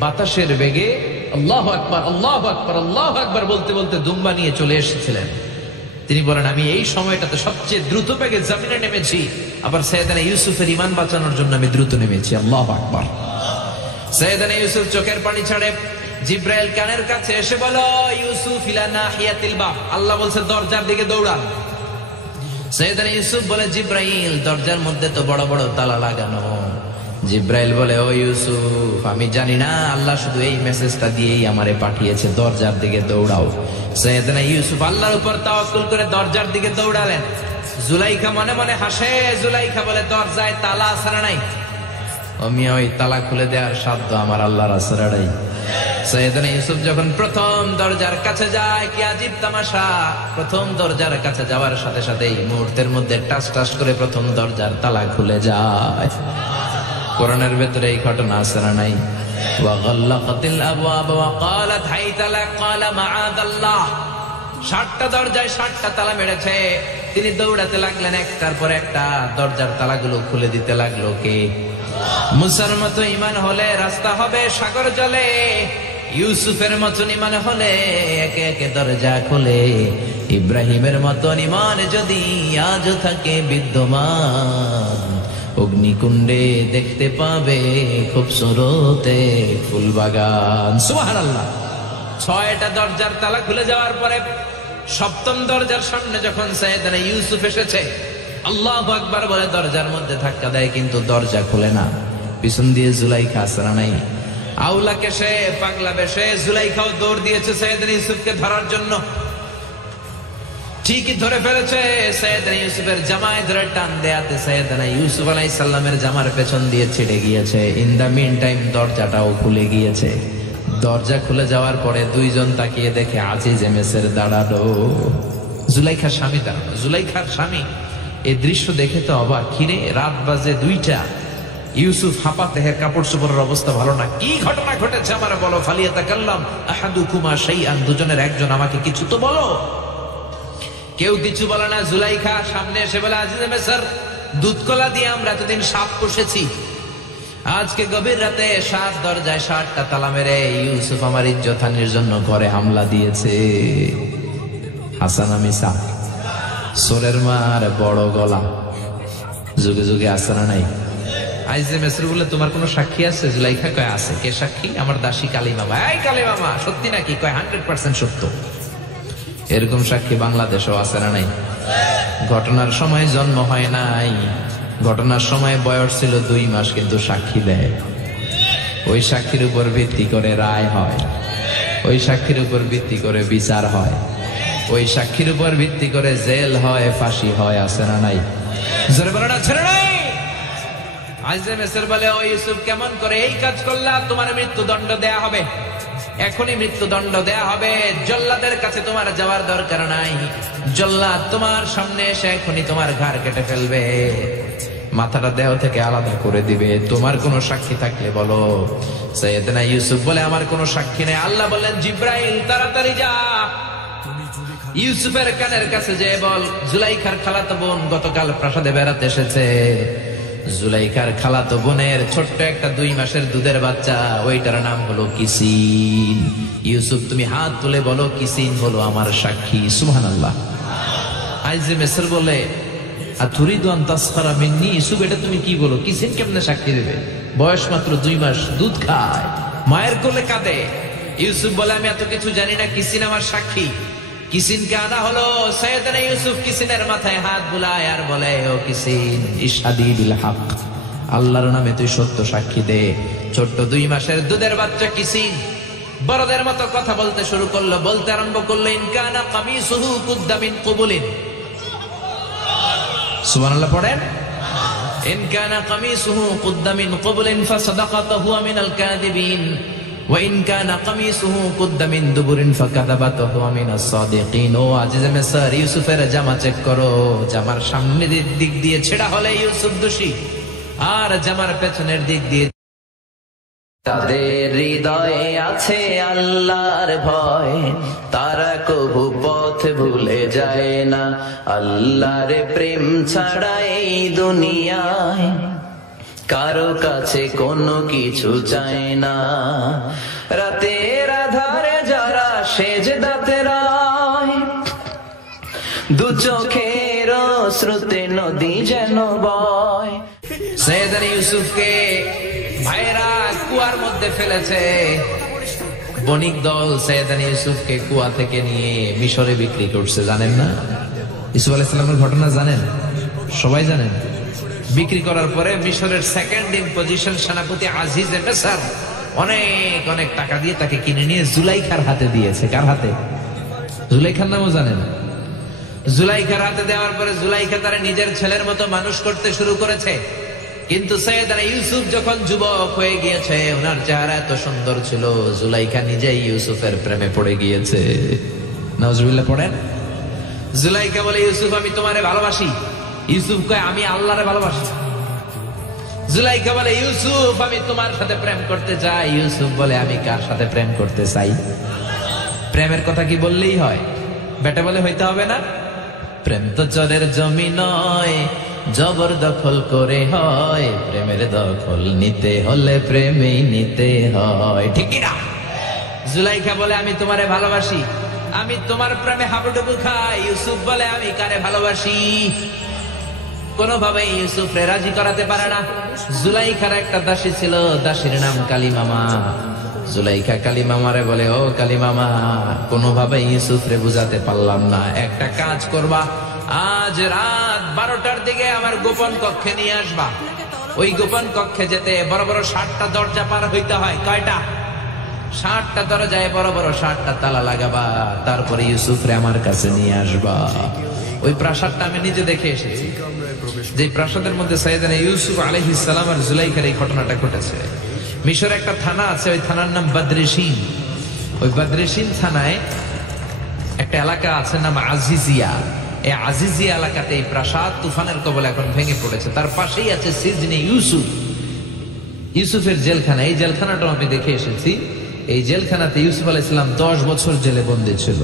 বাতাসের বেগে আল্লাহু আকবার আল্লাহু আকবার আল্লাহু আকবার বলতে বলতে দুম্বা নিয়ে চলে এসেছিলেন। তিনি বলেন, আমি এই সময়টাতে সবচেয়ে দ্রুত বেগে জমিনে নেমেছি, আবার সাইয়েদনা ইউসুফের ঈমান বাঁচানোর জন্য আমি দ্রুত নেমেছি। আল্লাহু আকবার। সাইয়েদনা ইউসুফ চোখের পানি ছাড়ে জিব্রাইল কানের কাছে এসে বলো, ইউসুফ ইলা নাহিয়াতিল বাব, আল্লাহ বলছে দরজার দিকে দৌড়ান। সাইয়েদনা ইউসুফ বলে, জিব্রাইল দরজার মধ্যে তো বড় বড় তালা লাগানো। জিব্রাইল বলে, ও ইউসুফ, আমি জানি না, আল্লাহ শুধু এই মেসেজটা দিয়েই আমারে পাঠিয়েছে, দরজার দিকে দৌড়াও। সাইয়েদনা ইউসুফ আল্লাহর উপর তাওয়াক্কুল করে দরজার দিকে দৌড়ালেন। জুলাইখা মনে মনে হাসে। জুলাইখা বলে, দরজায় তালা আছে না নাই? আমি ওই তালা খুলে দেওয়ার সাধ্য আমার আল্লাহর আছে না নাই? সাইয়েদনা ইউসুফ যখন প্রথম দরজার কাছে যায়, কি আজীব তামাশা, প্রথম দরজার কাছে যাওয়ার সাথে সাথেই মুহূর্তের মধ্যে টাস টাস করে প্রথম দরজার তালা খুলে যায়। কোরআনের ভেতরে এই ঘটনা আছে না নাই? ওয়া গাল্লাকাতিল আবওয়াব ওয়া ক্বালাত হাইতা লাক ক্বালা মাআদাল্লাহ। 60টা দরজায় 60টা তালা মেরেছে। তিনি দৌড়াতে লাগলেন, একটার পর একটা দরজার তালাগুলো খুলে দিতে লাগলো। কে? মুসার মতো ঈমান হলে রাস্তা হবে সাগর জলে, ইউসুফের মতো ঈমান হলে একে একে দরজা খুলে। ইব্রাহিমের মতো ঈমান যদি আজও থাকে বিদ্যমান, অগ্নিকুণ্ডে দেখতে পাবে খুবসুরতে ফুলবাগান। সুবহানাল্লাহ। 6টা দরজার তালা খুলে যাওয়ার পরে 7ম দরজার সামনে যখন সাইয়েদনা ইউসুফ এসেছে, আল্লাহু আকবার বলে দরজার মধ্যে ধাক্কা দেয়, কিন্তু দরজা খুলে না। পিছন দিয়ে জুলাইখা আসরা নাই, আউলা কেশে পাগলা বেশে জুলাইখাও দৌড় দিয়েছে সাইয়েদনা ইউসুফকে ধরার জন্য। ঠিকই ধরে ফেলেছে। সাইয়েদনা ইউসুফের জামায় ধরে টান দেয়াতে সাইয়েদনা ইউসুফ আলাইহিস সালামের জামার পেছন দিয়ে ছিড়ে গিয়েছে। ইন দা মিন টাইম দরজাটাও খুলে গিয়েছে। দরজা খুলে যাওয়ার পরে দুইজন তাকিয়ে দেখে আজিজ মিসর দাঁড়ালো, জুলাইখার স্বামী দাঁড়ানো। জুলাইখার স্বামী এই দৃশ্য দেখে তো অবাক, কিরে রাত বাজে 2টা, ইউসুফ হাঁপাতে, কাপড় চোপড়ের অবস্থা ভালো না, কি ঘটনা ঘটেছে আমার বলো। ফালিয়াতাকাল্লাম আহাদুকুমা শাইআন, দুজনের একজন আমাকে কিছু তো বলো। কেউ কিছু বলে না। জুলাইখা সামনে এসে বলে, আজিজে মিসর, দুধ কলা দিয়ে আমরা এতদিন সাপ পুষেছি, আজকে গভীর রাতে 7 দরজায় 7টা তালা মেরে ইউসুফ আমার ইজ্জত হানির জন্য ঘরে হামলা দিয়েছে। হাসানা মিসা, সোরের মার বড় গলা, যুগে যুগে আসে না নাই? আজিজে মিসর বলে, তোমার কোনো সাক্ষী আছে? জুলাইখা কয়, আছে। কে সাক্ষী? আমার দাসী কালী মামা। এই কালী মামা, সত্যি নাকি? কয় 100% সত্য। এরকম সাক্ষী বাংলাদেশও আছে না নাই? ঘটনার সময় জন্ম হয় নাই, ঘটনার সময় বয়স ছিল 2 মাস, কিন্তু সাক্ষী দেয়। ওই সাক্ষীর উপর ভিত্তি করে রায় হয়, ওই সাক্ষীর উপর ভিত্তি করে বিচার হয়, ওই সাক্ষীর উপর ভিত্তি করে জেল হয়, ফাঁসি হয়। আছে না নাই? জোরে বলো না, ছেড়ে নাই। আজিজে মিসর বলে, ও ইউসুফ, কেমন করে এই কাজ করলা? তোমার মৃত্যুদণ্ড দেয়া হবে, এখনই মৃত্যুদণ্ড দেয়া হবে। জল্লাদের কাছে তোমার যাওয়ার দরকার নাই, জল্লাদ তোমার সামনে এসে এখনই তোমার ঘাড় কেটে ফেলবে, মাথাটা দেহ থেকে আলাদা করে দিবে। তোমার কোনো সাক্ষী থাকলে বলো। সাইয়েদনা ইউসুফ বলে, আমার কোনো সাক্ষী নেই। আল্লাহ বললেন, জিব্রাইল তাড়াতাড়ি যা, ইউসুফের কানের কাছে যে বল, জুলাইখার খালাতো বোন গতকাল প্রাসাদে বেড়াতে এসেছে। জুলাইখার খালাতো বোনের ছোট্ট একটা 2 মাসের দুধের বাচ্চা, ওইটার নাম হলো কিসিন। ইউসুফ, তুমি হাত তুলে বলো, কিসিন হলো আমার সাক্ষী। সুবহানাল্লাহ। আজিজে মিসর বলে, আতুরিদু আন তাসখারা মিন্নি, ইউসুফ, এটা তুমি কি বলো? কিসিন কেমনে সাক্ষী দেবে? বয়স মাত্র 2 মাস, দুধ খায়, মায়ের কোলে কাঁদে। ইউসুফ বলে, আমি এত কিছু জানি না, কিসিন আমার সাক্ষী। কিসিনকে আনা হলো। সাইয়েদনা ইউসুফ কিসিনের মাথায় হাত বুলায় আর বলে, ও কিসিন, ইশহাদি বিল হক, আল্লাহর নামে তুই সত্য সাক্ষী দে। ছোট্ট 2 মাসের দুধের বাচ্চা কিসিন বড়দের মতো কথা বলতে শুরু করলো, বলতে আরম্ভ করলো, ইন কানা কামিসুহু কুদ্দা মিন কুবুলিন। সুবহানাল্লাহ পড়েন। ইন কানা কামিসুহু কুদ্দা মিন কুবুলিন ফাসাদাকাতু হুয়া মিনাল কাযিবিন ওয়া ইন কানা কামিসুহু কুদ্দা মিন দুবুরিন ফাকাযাবাতু হুয়া মিনাস সাদিকিন। ও আজিজে মিসর, ইউসুফের জামা চেক করো, জামার সামনের দিক দিয়ে ছেঁড়া হলে ইউসুফ দোষী, আর জামার পেছনের দিক দিয়ে। তাদের হৃদয়ে আছে আল্লাহর ভয়, তারা কবু পথ ভুলে যায় না, আল্লাহর প্রেম ছাড়া এই দুনিয়ায় কারো কাছে কোনো কিছু চায় না। রাতের আধারে যারা সেজদাতে রায়, দু চোখের শ্রুতে নদী যেন বয়। সৈয়দনা ইউসুফকে ভাইরা কুয়ার মধ্যে ফেলেছে। বণিক দল সৈয়দনা ইউসুফকে কুয়া থেকে নিয়ে মিশরে বিক্রি করছে, জানেন না? ইউসুফ আলাইহিস সালামের ঘটনা জানেন? সবাই জানেন। বিক্রি করার পরে মিশরের সেকেন্ড ইন পজিশন সেনাপতি আজিজে মিসর অনেক অনেক টাকা দিয়ে তাকে কিনে নিয়ে জুলাইখার হাতে দিয়েছে। কার হাতে? জুলাইখার নামও জানেন? জুলাইখার হাতে দেওয়ার পরে জুলাইখা তারা নিজের ছেলের মতো মানুষ করতে শুরু করেছে। কিন্তু সৈয়দনা ইউসুফ যখন যুবক হয়ে গিয়েছে, ওনার চেহারা এত সুন্দর ছিল, জুলাইখা নিজেই ইউসুফের প্রেমে পড়ে গিয়েছে। নাউজুবিল্লাহ পড়েন। জুলাইখা বলে, ইউসুফ আমি তোমারে ভালোবাসি। ইউসুফ কয়, আমি আল্লাহরে ভালোবাসি। জুলাইখা বলে, ইউসুফ আমি তোমার সাথে প্রেম করতে চাই। ইউসুফ বলে, আমি কার সাথে প্রেম করতে চাই? প্রেমের কথা কি বললেই হয়? বেটা বলে হইতে হবে না? প্রেম তো চরের জমি নয়, জবরদখল করে হয়। প্রেমের দখল নিতে হলে প্রেমেই নিতে হয়, ঠিক না? জুলাইখা বলে, আমি তোমারে ভালোবাসি, আমি তোমার প্রেমে হাবুডুবু খাই। ইউসুফ বলে, আমি কারে ভালোবাসি? কোনোভাবে ইউসুফ রে রাজি করাতে পারে না। জুলাইখার একটা দাসী ছিল, দাসীর নাম কালিমামা। জুলাইখা কালিমামারে বলে, ও কালিমামা, কোনোভাবে ইউসুফ রে বুঝাতে পারলাম না। একটা কাজ করবা, আজ রাত 12টার দিকে আমার গোপন কক্ষে নিয়ে আসবা। ওই গোপন কক্ষে যেতে বড় বড় 60টা দরজা পার হইতে হয়। কয়টা? 60টা দরজায় বড় বড় 60টা তালা লাগাবা। তারপরে ইউসুফ রে আমার কাছে নিয়ে আসবা। ওই প্রাসাদটা আমি নিজে দেখে এসেছি, যে প্রাসাদের মধ্যে সৈয়দনা ইউসুফ আলাইহিস সালাম আর জুলাইখার এই ঘটনাটা ঘটেছে। মিশরে একটা থানা আছে, ওই থানার নাম বদরেশিন। ওই বদরেশিন থানায় একটা এলাকা আছে নাম আজিজিয়া। এই আজিজিয়া এলাকাতে এই প্রাসাদ তুফানের কবলে এখন ভেঙে পড়েছে। তার পাশেই আছে সিজনে ইউসুফ, ইউসুফের জেলখানা। এই জেলখানাটাও আমি দেখে এসেছি। এই জেলখানাতে ইউসুফ আলাইহিস সালাম 10 বছর জেলে বন্দী ছিল।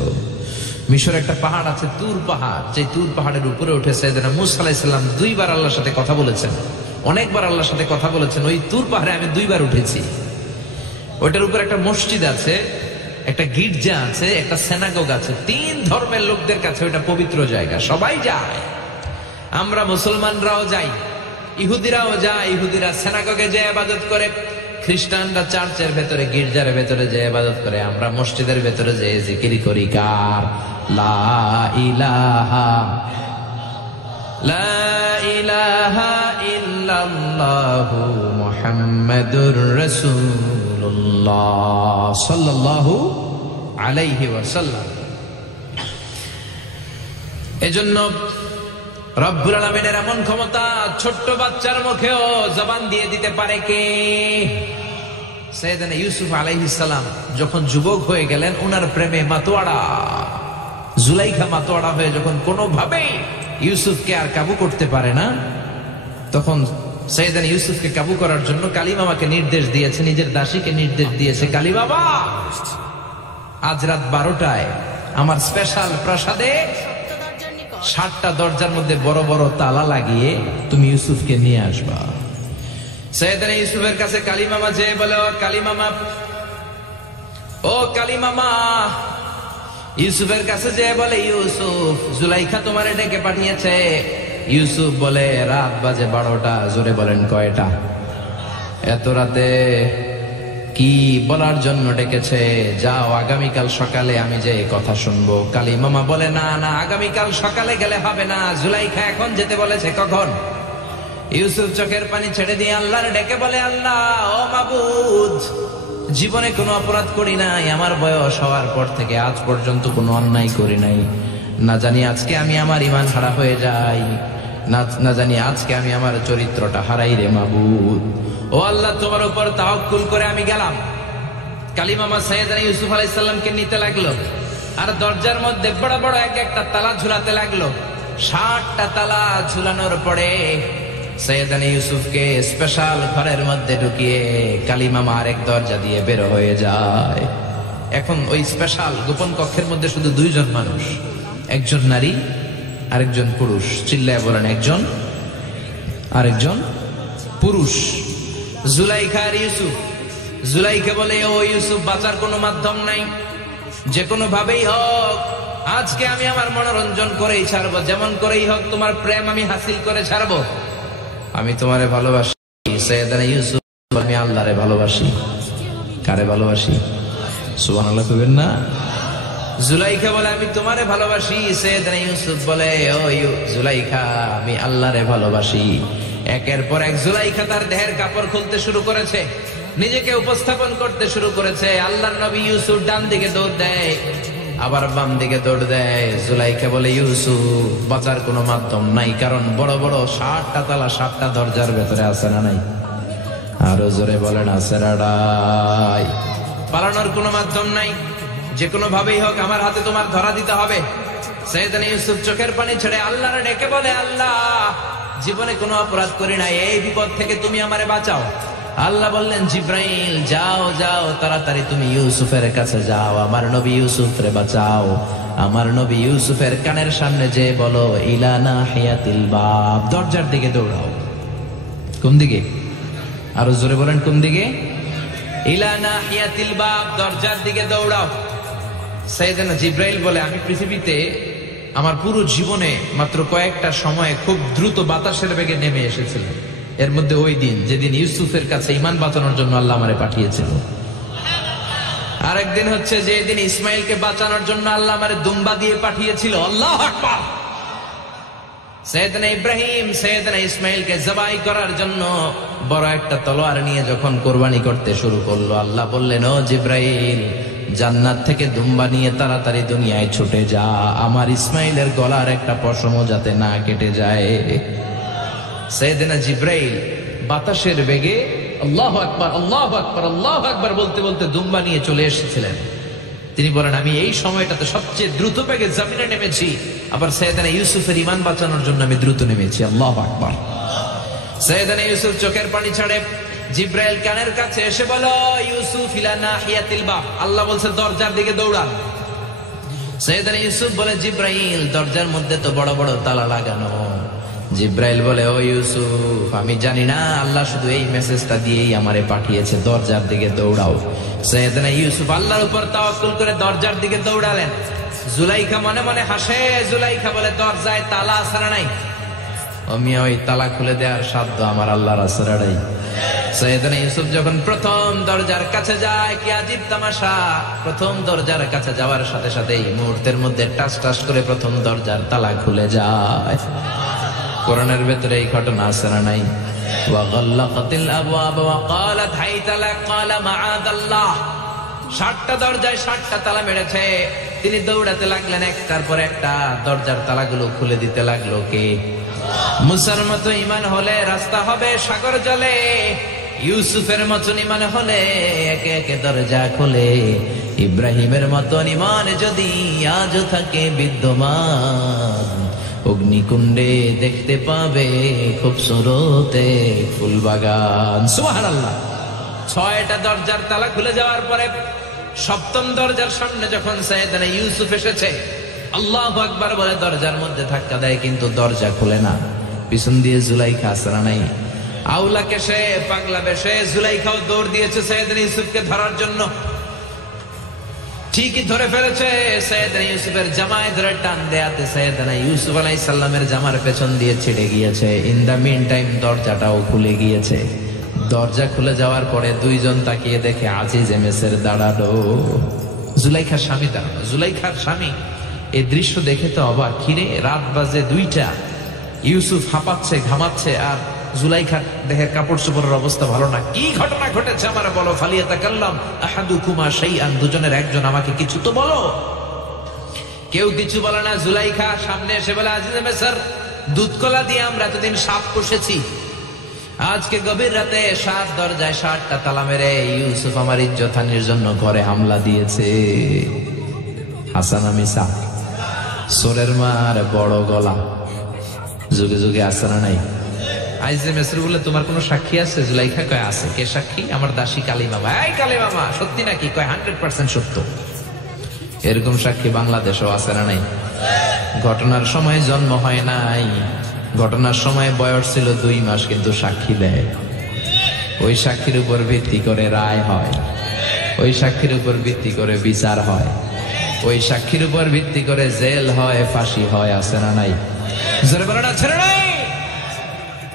মিশরে একটা পাহাড় আছে, তুর পাহাড়। যে তুর পাহাড়ের উপরে উঠে সৈয়দনা মূসা আলাইহিস সালাম 2 বার আল্লাহর সাথে কথা বলেছেন, অনেকবার আল্লাহর সাথে কথা বলেছেন। ওই তুর পাহাড়ে আমি 2 বার উঠেছি। ওইটার উপর একটা মসজিদ আছে, একটা গির্জা আছে, একটা সিনাগোগ আছে। 3 ধর্মের লোকদের কাছে ওইটা পবিত্র জায়গা, সবাই যায়। আমরা মুসলমানরাও যাই, ইহুদিরাও যায়। ইহুদিরা সিনাগোগে যে ইবাদত করে, খ্রিস্টানরা চার্চের ভেতরে, গির্জার ভেতরে যে ইবাদত করে। আমরা মসজিদের ভেতরে যে জিকির করি কার? লা ইলাহা লা ইলাহা ইল্লাল্লাহু মুহাম্মাদুর রাসূলুল্লাহ সাল্লাল্লাহু আলাইহি ওয়াসাল্লাম। এজন্য রব্বুল আলামিনের এমন ক্ষমতা, ছোট্ট বাচ্চার মুখেও জবান দিয়ে দিতে পারে কে? সৈয়দনা ইউসুফ আলাইহিস সালাম যখন যুবক হয়ে গেলেন, ওনার প্রেমে মাতোয়ারা জুলাইখা মাতোয়ারা হয়ে যখন কোনোভাবেই ইউসুফকে আর কাবু করতে পারে না, তখন সৈয়দনা ইউসুফকে কাবু করার জন্য কালিমামাকে নির্দেশ দিয়েছে, নিজের দাসীকে নির্দেশ দিয়েছে, কালিমামা আজ রাত 12টায় আমার স্পেশাল প্রাসাদে 60টা দরজার মধ্যে বড় বড় তালা লাগিয়ে তুমি ইউসুফকে নিয়ে আসবা। সৈয়দনা ইউসুফের কাছে কালিমামা যে বলে, ও কালিমামা, ও কালিমামা। ইউসুফের কাছে যে বলে, ইউসুফ, জুলাইখা তোমারে ডেকে পাঠিয়েছে। ইউসুফ বলে, রাত বাজে 12টা। জোরে বলেন, কয়টা? এত রাতে কি বলার জন্য ডেকেছে? যাও, আগামীকাল সকালে আমি যে কথা শুনবো। কালিমামা বলে, না না, আগামীকাল সকালে গেলে হবে না, জুলাইখা এখন যেতে বলেছে। কখন? ইউসুফ চোখের পানি ছেড়ে দিয়ে আল্লাহর ডেকে বলে, আল্লাহ, ও মাবুদ, জীবনে কোনো অপরাধ করি নাই। আমার বয়স হওয়ার পর থেকে আজ পর্যন্ত কোনো অন্যায় করি নাই। না জানি আজকে আমি আমার ঈমান হারা হয়ে যাই, না জানি আজকে আমি আমার চরিত্রটা হারাই রে মাবুদ। ও আল্লাহ, তোমার উপর তাওয়াক্কুল করে আমি গেলাম। কালিমামা সৈয়দনা ইউসুফ আলাইহিস সালামকে নিতে লাগলো, আর দরজার মধ্যে বড় বড় এক একটা তালা ঝুলাতে লাগলো। 60টা তালা ঝুলানোর পরে সৈয়দনা ইউসুফকে স্পেশাল ঘরের মধ্যে ঢুকিয়ে কালিমামা আরেক দরজা দিয়ে বের হয়ে যায়। এখন ওই স্পেশাল গোপন কক্ষের মধ্যে শুধু 2 জন মানুষ। একজন নারী আরেকজন পুরুষ, চিল্লায় বলেন একজন আরেকজন পুরুষ। জুলাইখা আর ইউসুফ। জুলাইখা বলে, ও ইউসুফ, বাঁচার কোনো মাধ্যম নাই, যে কোনো ভাবেই হোক আজকে আমি আমার মনোরঞ্জন করেই ছাড়বো, যেমন করেই হোক তোমার প্রেম আমি হাসিল করে ছাড়বো, আমি তোমারে ভালোবাসি। সাইয়েদনা ইউসুফ, আমি আল্লাহরে ভালোবাসি। কারে ভালোবাসি? সুবহানাল্লাহ কইবেন না? জুলাইখা বলে, আমি তোমারে ভালোবাসি। সাইয়েদনা ইউসুফ বলে, ও জুলাইখা, আমি আল্লাহরে ভালোবাসি। একের পর এক জুলাইখা তার দেহের কাপড় খুলতে শুরু করেছে, নিজেকে উপস্থাপন করতে শুরু করেছে। আল্লাহর নবী ইউসুফ ডান দিকে দৌড় দেয়, আবার বাম দিকে দৌড় দেয়। জুলাইখা বলে, ইউসুফ, বাঁচার কোনো মাধ্যম নাই, কারণ বড় বড় 7টা তালা 7টা দরজার ভেতরে আছে না নাই? আরো জোরে বলেন, আছে রাডাই। পালানোর কোনো মাধ্যম নাই, যে কোনো ভাবেই হোক আমার হাতে তোমার ধরা দিতে হবে। সাইয়েদনা ইউসুফ চোখের পানি ছেড়ে আল্লাহরে ডেকে বলে, আল্লাহ, জীবনে কোনো অপরাধ করি নাই, এই বিপদ থেকে তুমি আমারে বাঁচাও। আল্লাহ বললেন, জিব্রাইল, যাও যাও, তাড়াতাড়ি তুমি ইউসুফের কাছে যাও, আমার নবী ইউসুফরে বাঁচাও। আমার নবী ইউসুফের কানের সামনে যে বলো, ইলা নাহিয়াতিল বাব, দরজার দিকে দৌড়াও। কোন দিকে? আরো জোরে বলেন, কোন দিকে? ইলা নাহিয়াতিল বাব, দরজার দিকে দৌড়াও। সাইয়েদনা জিব্রাইল বলে, আমি পৃথিবীতে আমার পুরো জীবনে মাত্র কয়েকটা সময়ে খুব দ্রুত বাতাসের বেগে নেমে এসেছিলাম, এর মধ্যে ওই দিন যেদিন ইউসুফের কাছে ঈমান বাঁচানোর জন্য আল্লাহ আমারে পাঠিয়েছিল। আরেকদিন হচ্ছে যেদিন ইসমাইলকে বাঁচানোর জন্য আল্লাহ আমারে দুম্বা দিয়ে পাঠিয়েছিল। আল্লাহু আকবার। সাইয়েদনা ইব্রাহিম সাইয়েদনা ইসমাইলকে জবাই করার জন্য বড় একটা তলোয়ার নিয়ে যখন কোরবানি করতে শুরু করলো, আল্লাহ বললেন, ও জিব্রাইল, জান্নাত থেকে দুম্বা নিয়ে তাড়াতাড়ি দুনিয়ায় ছুটে যা, আমার ইসমাইলের গলার একটা পশমও যাতে না কেটে যায়। সাইয়েদনা জিব্রাইল বাতাসের বেগে আল্লাহু আকবার, আল্লাহু আকবার, আল্লাহু আকবার বলতে বলতে দুম্বা নিয়ে চলে এসেছিলেন। তিনি বলেন, আমি এই সময়টাতে সবচেয়ে দ্রুত বেগে জমিনে নেমেছি, আবার সাইয়েদনা ইউসুফের ঈমান বাঁচানোর জন্য আমি দ্রুত নেমেছি। আল্লাহু আকবার। সাইয়েদনা ইউসুফ চোখের পানি ছাড়ে জিব্রাইল কানের কাছে এসে বলো, ইউসুফ ইলা নাহিয়াতিল বাব, আল্লাহ বলছে দরজার দিকে দৌড়ান। সাইয়েদনা ইউসুফ বলে, জিব্রাইল, দরজার মধ্যে তো বড় বড় তালা লাগানো। জিব্রাইল বলে, ও ইউসুফ, আমি জানি না, আল্লাহ শুধু এই মেসেজটা দিয়েই আমারে পাঠিয়েছে, দরজার দিকে দৌড়াও। সাইয়েদনা ইউসুফ আল্লাহর উপর তাওয়াক্কুল করে দরজার দিকে দৌড়ালেন। জুলাইখা মনে মনে হাসে। জুলাইখা বলে, দরজায় তালা আছে না নাই? আমি ওই তালা খুলে দেওয়ার সাধ্য আমার আল্লাহর আছে না নাই? সাইয়েদনা ইউসুফ যখন প্রথম দরজার কাছে যায়, কি আজীব তামাশা, প্রথম দরজার কাছে যাওয়ার সাথে সাথেই মুহূর্তের মধ্যে টাস টাস করে প্রথম দরজার তালা খুলে যায়। কোরআনের ভেতরে এই ঘটনা আছে না নাই? ওয়া গাল্লাকাতিল আবওয়াব ওয়া ক্বালাত হাইতা লাক ক্বালা মাআদাল্লাহ। 7টা দরজায় 7টা তালা মেরেছে। তিনি দৌড়াতে লাগলেন, একটার পর একটা দরজার তালাগুলো খুলে দিতে লাগলো কে? মুসার মতো ঈমান হলে রাস্তা হবে সাগর জলে, ইউসুফের মতন ঈমান হলে একে একে দরজা খোলে। ইব্রাহিমের মতন ঈমান যদি আজও থাকে বিদ্যমান, অগ্নিকুণ্ডে দেখতে পাবে খুবসুরতে ফুলবাগান। সুবহানাল্লাহ। 6টা দরজার তালা খুলে যাওয়ার পরে 7ম দরজার সামনে যখন সাইয়েদনা ইউসুফ এসেছে, আল্লাহু আকবার বলে দরজার মধ্যে ধাক্কা দেয়, কিন্তু দরজা খুলে না। পিছন দিয়ে জুলাইখা আসরা নাই, আউলা কেশে পাগলা বেশে জুলাইখাও দৌড় দিয়েছে সাইয়েদনা ইউসুফকে ধরার জন্য। ঠিকই ধরে ফেলেছে। সাইয়েদনা ইউসুফের জামায় ধরে টান দেয়াতে সাইয়েদনা ইউসুফ আলাইহিস সালামের জামার পেছন দিয়ে ছিটে গিয়েছে। ইন দা মিন টাইম দরজাটাও খুলে গিয়েছে। দরজা খুলে যাওয়ার পরে দুইজন তাকিয়ে দেখে আজিজ মেসের দাঁড়ালো। জুলাইখার স্বামী দাঁড়ানো। জুলাইখার স্বামী এই দৃশ্য দেখে তো অবাক। খিরে, রাত বাজে 2টা, ইউসুফ হাঁপাচ্ছে, ঘামাচ্ছে, আর জুলাইখার দেহের কাপড় চোপড়ের অবস্থা ভালো না। কি ঘটনা ঘটেছে আমার বলো। ফালিয়াতাকাল্লাম আহাদুকুমা শাইআন, দুজনের একজন আমাকে কিছু তো বলো। কেউ কিছু বলে না। জুলাইখা সামনে এসে বলে, আজিজে মেসর, দুধকলা দিয়ে আমরা এতদিন সাপ পুষেছি, আজকে গভীর রাতে 7 দরজায় 7টা তালা মেরে ইউসুফ আমার ইজ্জতহানির জন্য ঘরে হামলা দিয়েছে। হাসানা মিসা, সোরের মার বড় গলা, যুগে যুগে আসে না নাই? আইজে মেসর বলে, তোমার কোনো সাক্ষী আছে? জুলাইখা কয়, আছে। কে সাক্ষী? আমার দাসী কালী মামা। এই কালী মামা, সত্যি নাকি? কয় 100% সত্য। এরকম সাক্ষী বাংলাদেশও আছে না নাই? ঘটনার সময় জন্ম হয় নাই, ঘটনার সময় বয়স ছিল 2 মাস, কিন্তু সাক্ষী দেয়। ওই সাক্ষীর উপর ভিত্তি করে রায় হয়, ওই সাক্ষীর উপর ভিত্তি করে বিচার হয়, ওই সাক্ষীর উপর ভিত্তি করে জেল হয়, ফাঁসি হয়। আছে না নাই? জোরে বলো না, ছেড়ে নাই।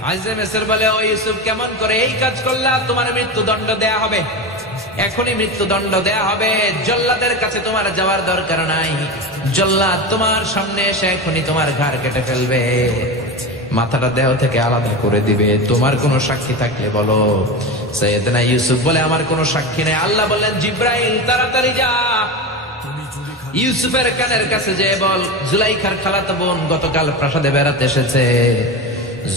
আইজে মেসর বলে, ও ইউসুফ, কেমন করে এই কাজ করলা? তোমার মৃত্যুদণ্ড দেয়া হবে, এখনই মৃত্যুদণ্ড দেয়া হবে। জল্লাদের কাছে তোমার যাওয়ার দরকার নাই, জল্লাদ তোমার সামনে এসে এখনই তোমার ঘাড় কেটে ফেলবে, মাথাটা দেহ থেকে আলাদা করে দিবে। তোমার কোনো সাক্ষী থাকলে বলো। সৈয়দনা ইউসুফ বলে, আমার কোনো সাক্ষী নেই। আল্লাহ বললেন, জিব্রাইল তাড়াতাড়ি যা, ইউসুফের কানের কাছে যে বল, জুলাইখার খালাতো বোন গতকাল প্রাসাদে বেড়াতে এসেছে।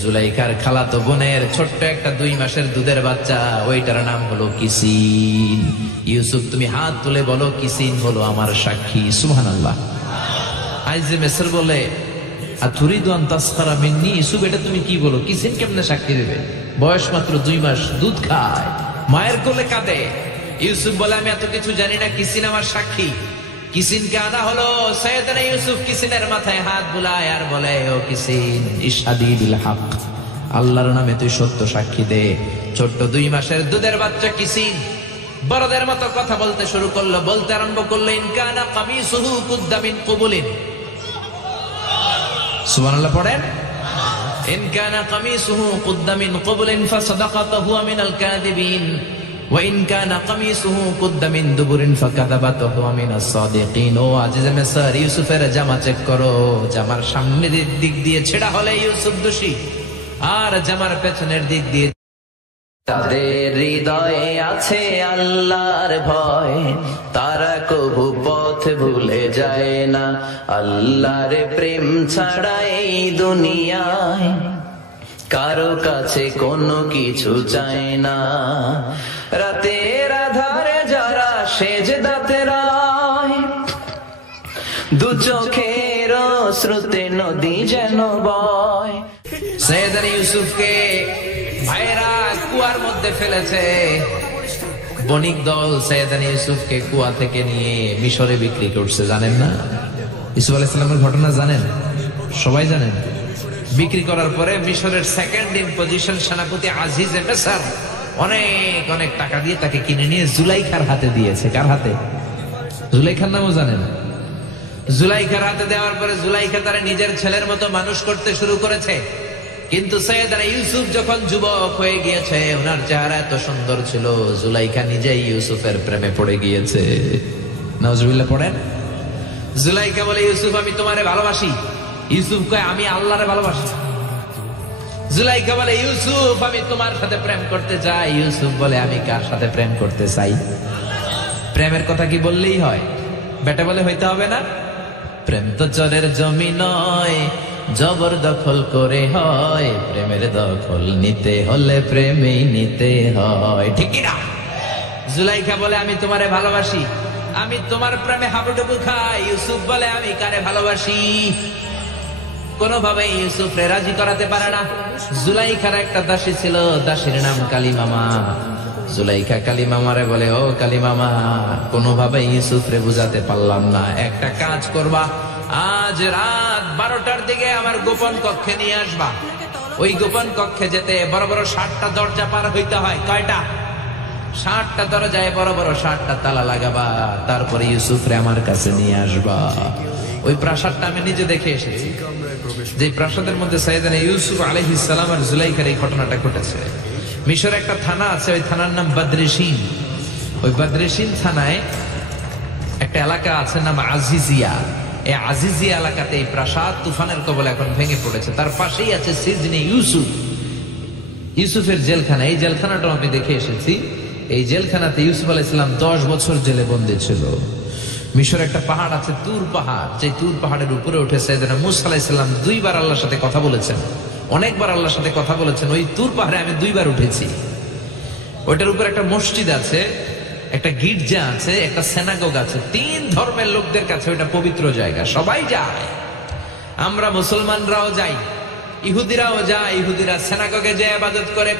জুলাইখার খালাতো বোনের ছোট্ট একটা 2 মাসের দুধের বাচ্চা, ওইটার নাম হলো কিসিন। ইউসুফ, তুমি হাত তুলে বলো, কিসিন হলো আমার সাক্ষী। সুবহানাল্লাহ। আইজে মেসর বলে, আতুরিদু আন তাসখারা মিন্নি। ইউসুফ, এটা তুমি কি বলো? কিসিন কেমনে সাক্ষী দেবে? বয়স মাত্র 2 মাস, দুধ খায়, মায়ের কোলে কাঁদে। ইউসুফ বলে, আমি এত কিছু জানি না, কিসিন আমার সাক্ষী। কিসিনকে আনা হলো। সৈয়দনা ইউসুফ কিসিনের মাথায় হাত বুলায় আর বলে, ও কিসিন, ইশহাদি বিল হক, আল্লাহর নামে তুই সত্য সাক্ষী দে। ছোট্ট 2 মাসের দুধের বাচ্চা কিসিন বড়দের মতো কথা বলতে শুরু করলো, বলতে আরম্ভ করলো, ইন কানা কামিসুহু কুদ্দা মিন কুবুলিন। সুবহানাল্লাহ পড়েন। ইন কানা কামিসুহু কুদ্দা মিন কুবুলিন ফাসাদাকাত হুয়া মিনাল কাযিবিন ওয়া ইন কানা কামিসুহু কুদ্দা মিন দুবুরিন ফাকাযাবাত হুয়া মিনাস সাদিকিন। ও আজিজে মিসর, ইউসুফের জামা চেক করো, জামার সামনের দিক দিয়ে ছেঁড়া হলে ইউসুফ দোষী, আর জামার পেছনের দিক দিয়ে। তাদের হৃদয়ে আছে আল্লাহর ভয়, তারা কবু পথ ভুলে যায় না। আল্লাহর প্রেম ছাড়া এই দুনিয়ায় কারো কাছে কোনো কিছু চায় না। রাতের আধারে যারা সেজদাতে রায়, দু চোখের শ্রুতে নদী যেন বয়। সৈয়দনা ইউসুফকে ভাইরা কুয়ার মধ্যে ফেলেছে। বণিক দল সৈয়দনা ইউসুফকে কুয়া থেকে নিয়ে মিশরে বিক্রি করছে, জানেন না? ইউসুফ আলাইহিস সালামের ঘটনা জানেন? সবাই জানেন। বিক্রি করার পরে মিশরের 2nd ইন পজিশন সেনাপতি আজিজে মিসর অনেক অনেক টাকা দিয়ে তাকে কিনে নিয়ে জুলাইখার হাতে দিয়েছে। কার হাতে? জুলাইখার নামও জানেন? জুলাইখার হাতে দেওয়ার পরে জুলাইখা তারা নিজের ছেলের মতো মানুষ করতে শুরু করেছে। কিন্তু সৈয়দনা ইউসুফ যখন যুবক হয়ে গিয়েছে, ওনার চেহারা এত সুন্দর ছিল, জুলাইখা নিজেই ইউসুফের প্রেমে পড়ে গিয়েছে। নাউজুবিল্লাহ পড়েন। জুলাইখা বলে, ইউসুফ, আমি তোমারে ভালোবাসি। ইউসুফ কয়, আমি আল্লাহরে ভালোবাসি। জুলাইখা বলে, ইউসুফ, আমি তোমার সাথে প্রেম করতে চাই। ইউসুফ বলে, আমি কার সাথে প্রেম করতে চাই? প্রেমের কথা কি বললেই হয়? বেটা বলে হইতে হবে না? প্রেম তো চরের জমি নয়, জবরদখল করে হয়। প্রেমের দখল নিতে হলে প্রেমেই নিতে হয়, ঠিক না? জুলাইখা বলে, আমি তোমারে ভালোবাসি, আমি তোমার প্রেমে হাবুডুবু খাই। ইউসুফ বলে, আমি কারে ভালোবাসি? কোনোভাবে ইউসুফরে রাজি করাতে পারে না। জুলাইখার একটা দাসী ছিল, দাসীর নাম কালিমামা। জুলাইখা কালিমামারে বলে, ও কালিমামা, কোনোভাবে ইউসুফরে বুঝাতে পারলাম না, একটা কাজ করবা, আজ রাত 12টার দিকে আমার গোপন কক্ষে নিয়ে আসবা। ওই গোপন কক্ষে যেতে বড় বড় 60টা দরজা পার হইতে হয়। কয়টা? 60টা দরজায় বড় বড় 60টা তালা লাগাবা, তারপরে ইউসুফরে আমার কাছে নিয়ে আসবা। ওই প্রাসাদটা আমি নিজে দেখে এসেছি, যে প্রাসাদের মধ্যে সৈয়দনা ইউসুফ আলাইহিস সালাম আর জুলাইখার এই ঘটনাটা ঘটেছে। মিশরে একটা থানা আছে, ওই থানার নাম বদরেশিন। ওই বদরেশিন থানায় একটা এলাকা আছে নাম আজিজিয়া। এই আজিজিয়া এলাকাতে এই প্রাসাদ তুফানের কবলে এখন ভেঙে পড়েছে। তার পাশেই আছে সিজনে ইউসুফ, ইউসুফের জেলখানা। এই জেলখানাটাও আমি দেখে এসেছি। এই জেলখানাতে ইউসুফ আলাইহিস সালাম 10 বছর জেলে বন্দী ছিল। মিশর একটা পাহাড় আছে, তুর পাহাড়। যে তুর পাহাড়ের উপরে উঠে সৈয়দনা মূসা আলাইহিস সালাম 2 বার আল্লাহর সাথে কথা বলেছেন, অনেকবার আল্লাহর সাথে কথা বলেছেন। ওই তুর পাহাড়ে আমি 2 বার উঠেছি। ওইটার উপর একটা মসজিদ আছে, একটা গির্জা আছে, একটা সিনাগোগ আছে। 3 ধর্মের লোকদের কাছে ওইটা পবিত্র জায়গা, সবাই যায়। আমরা মুসলমানরাও যাই, ইহুদিরাও যায়। ইহুদিরা সিনাগোগে যে ইবাদত করে,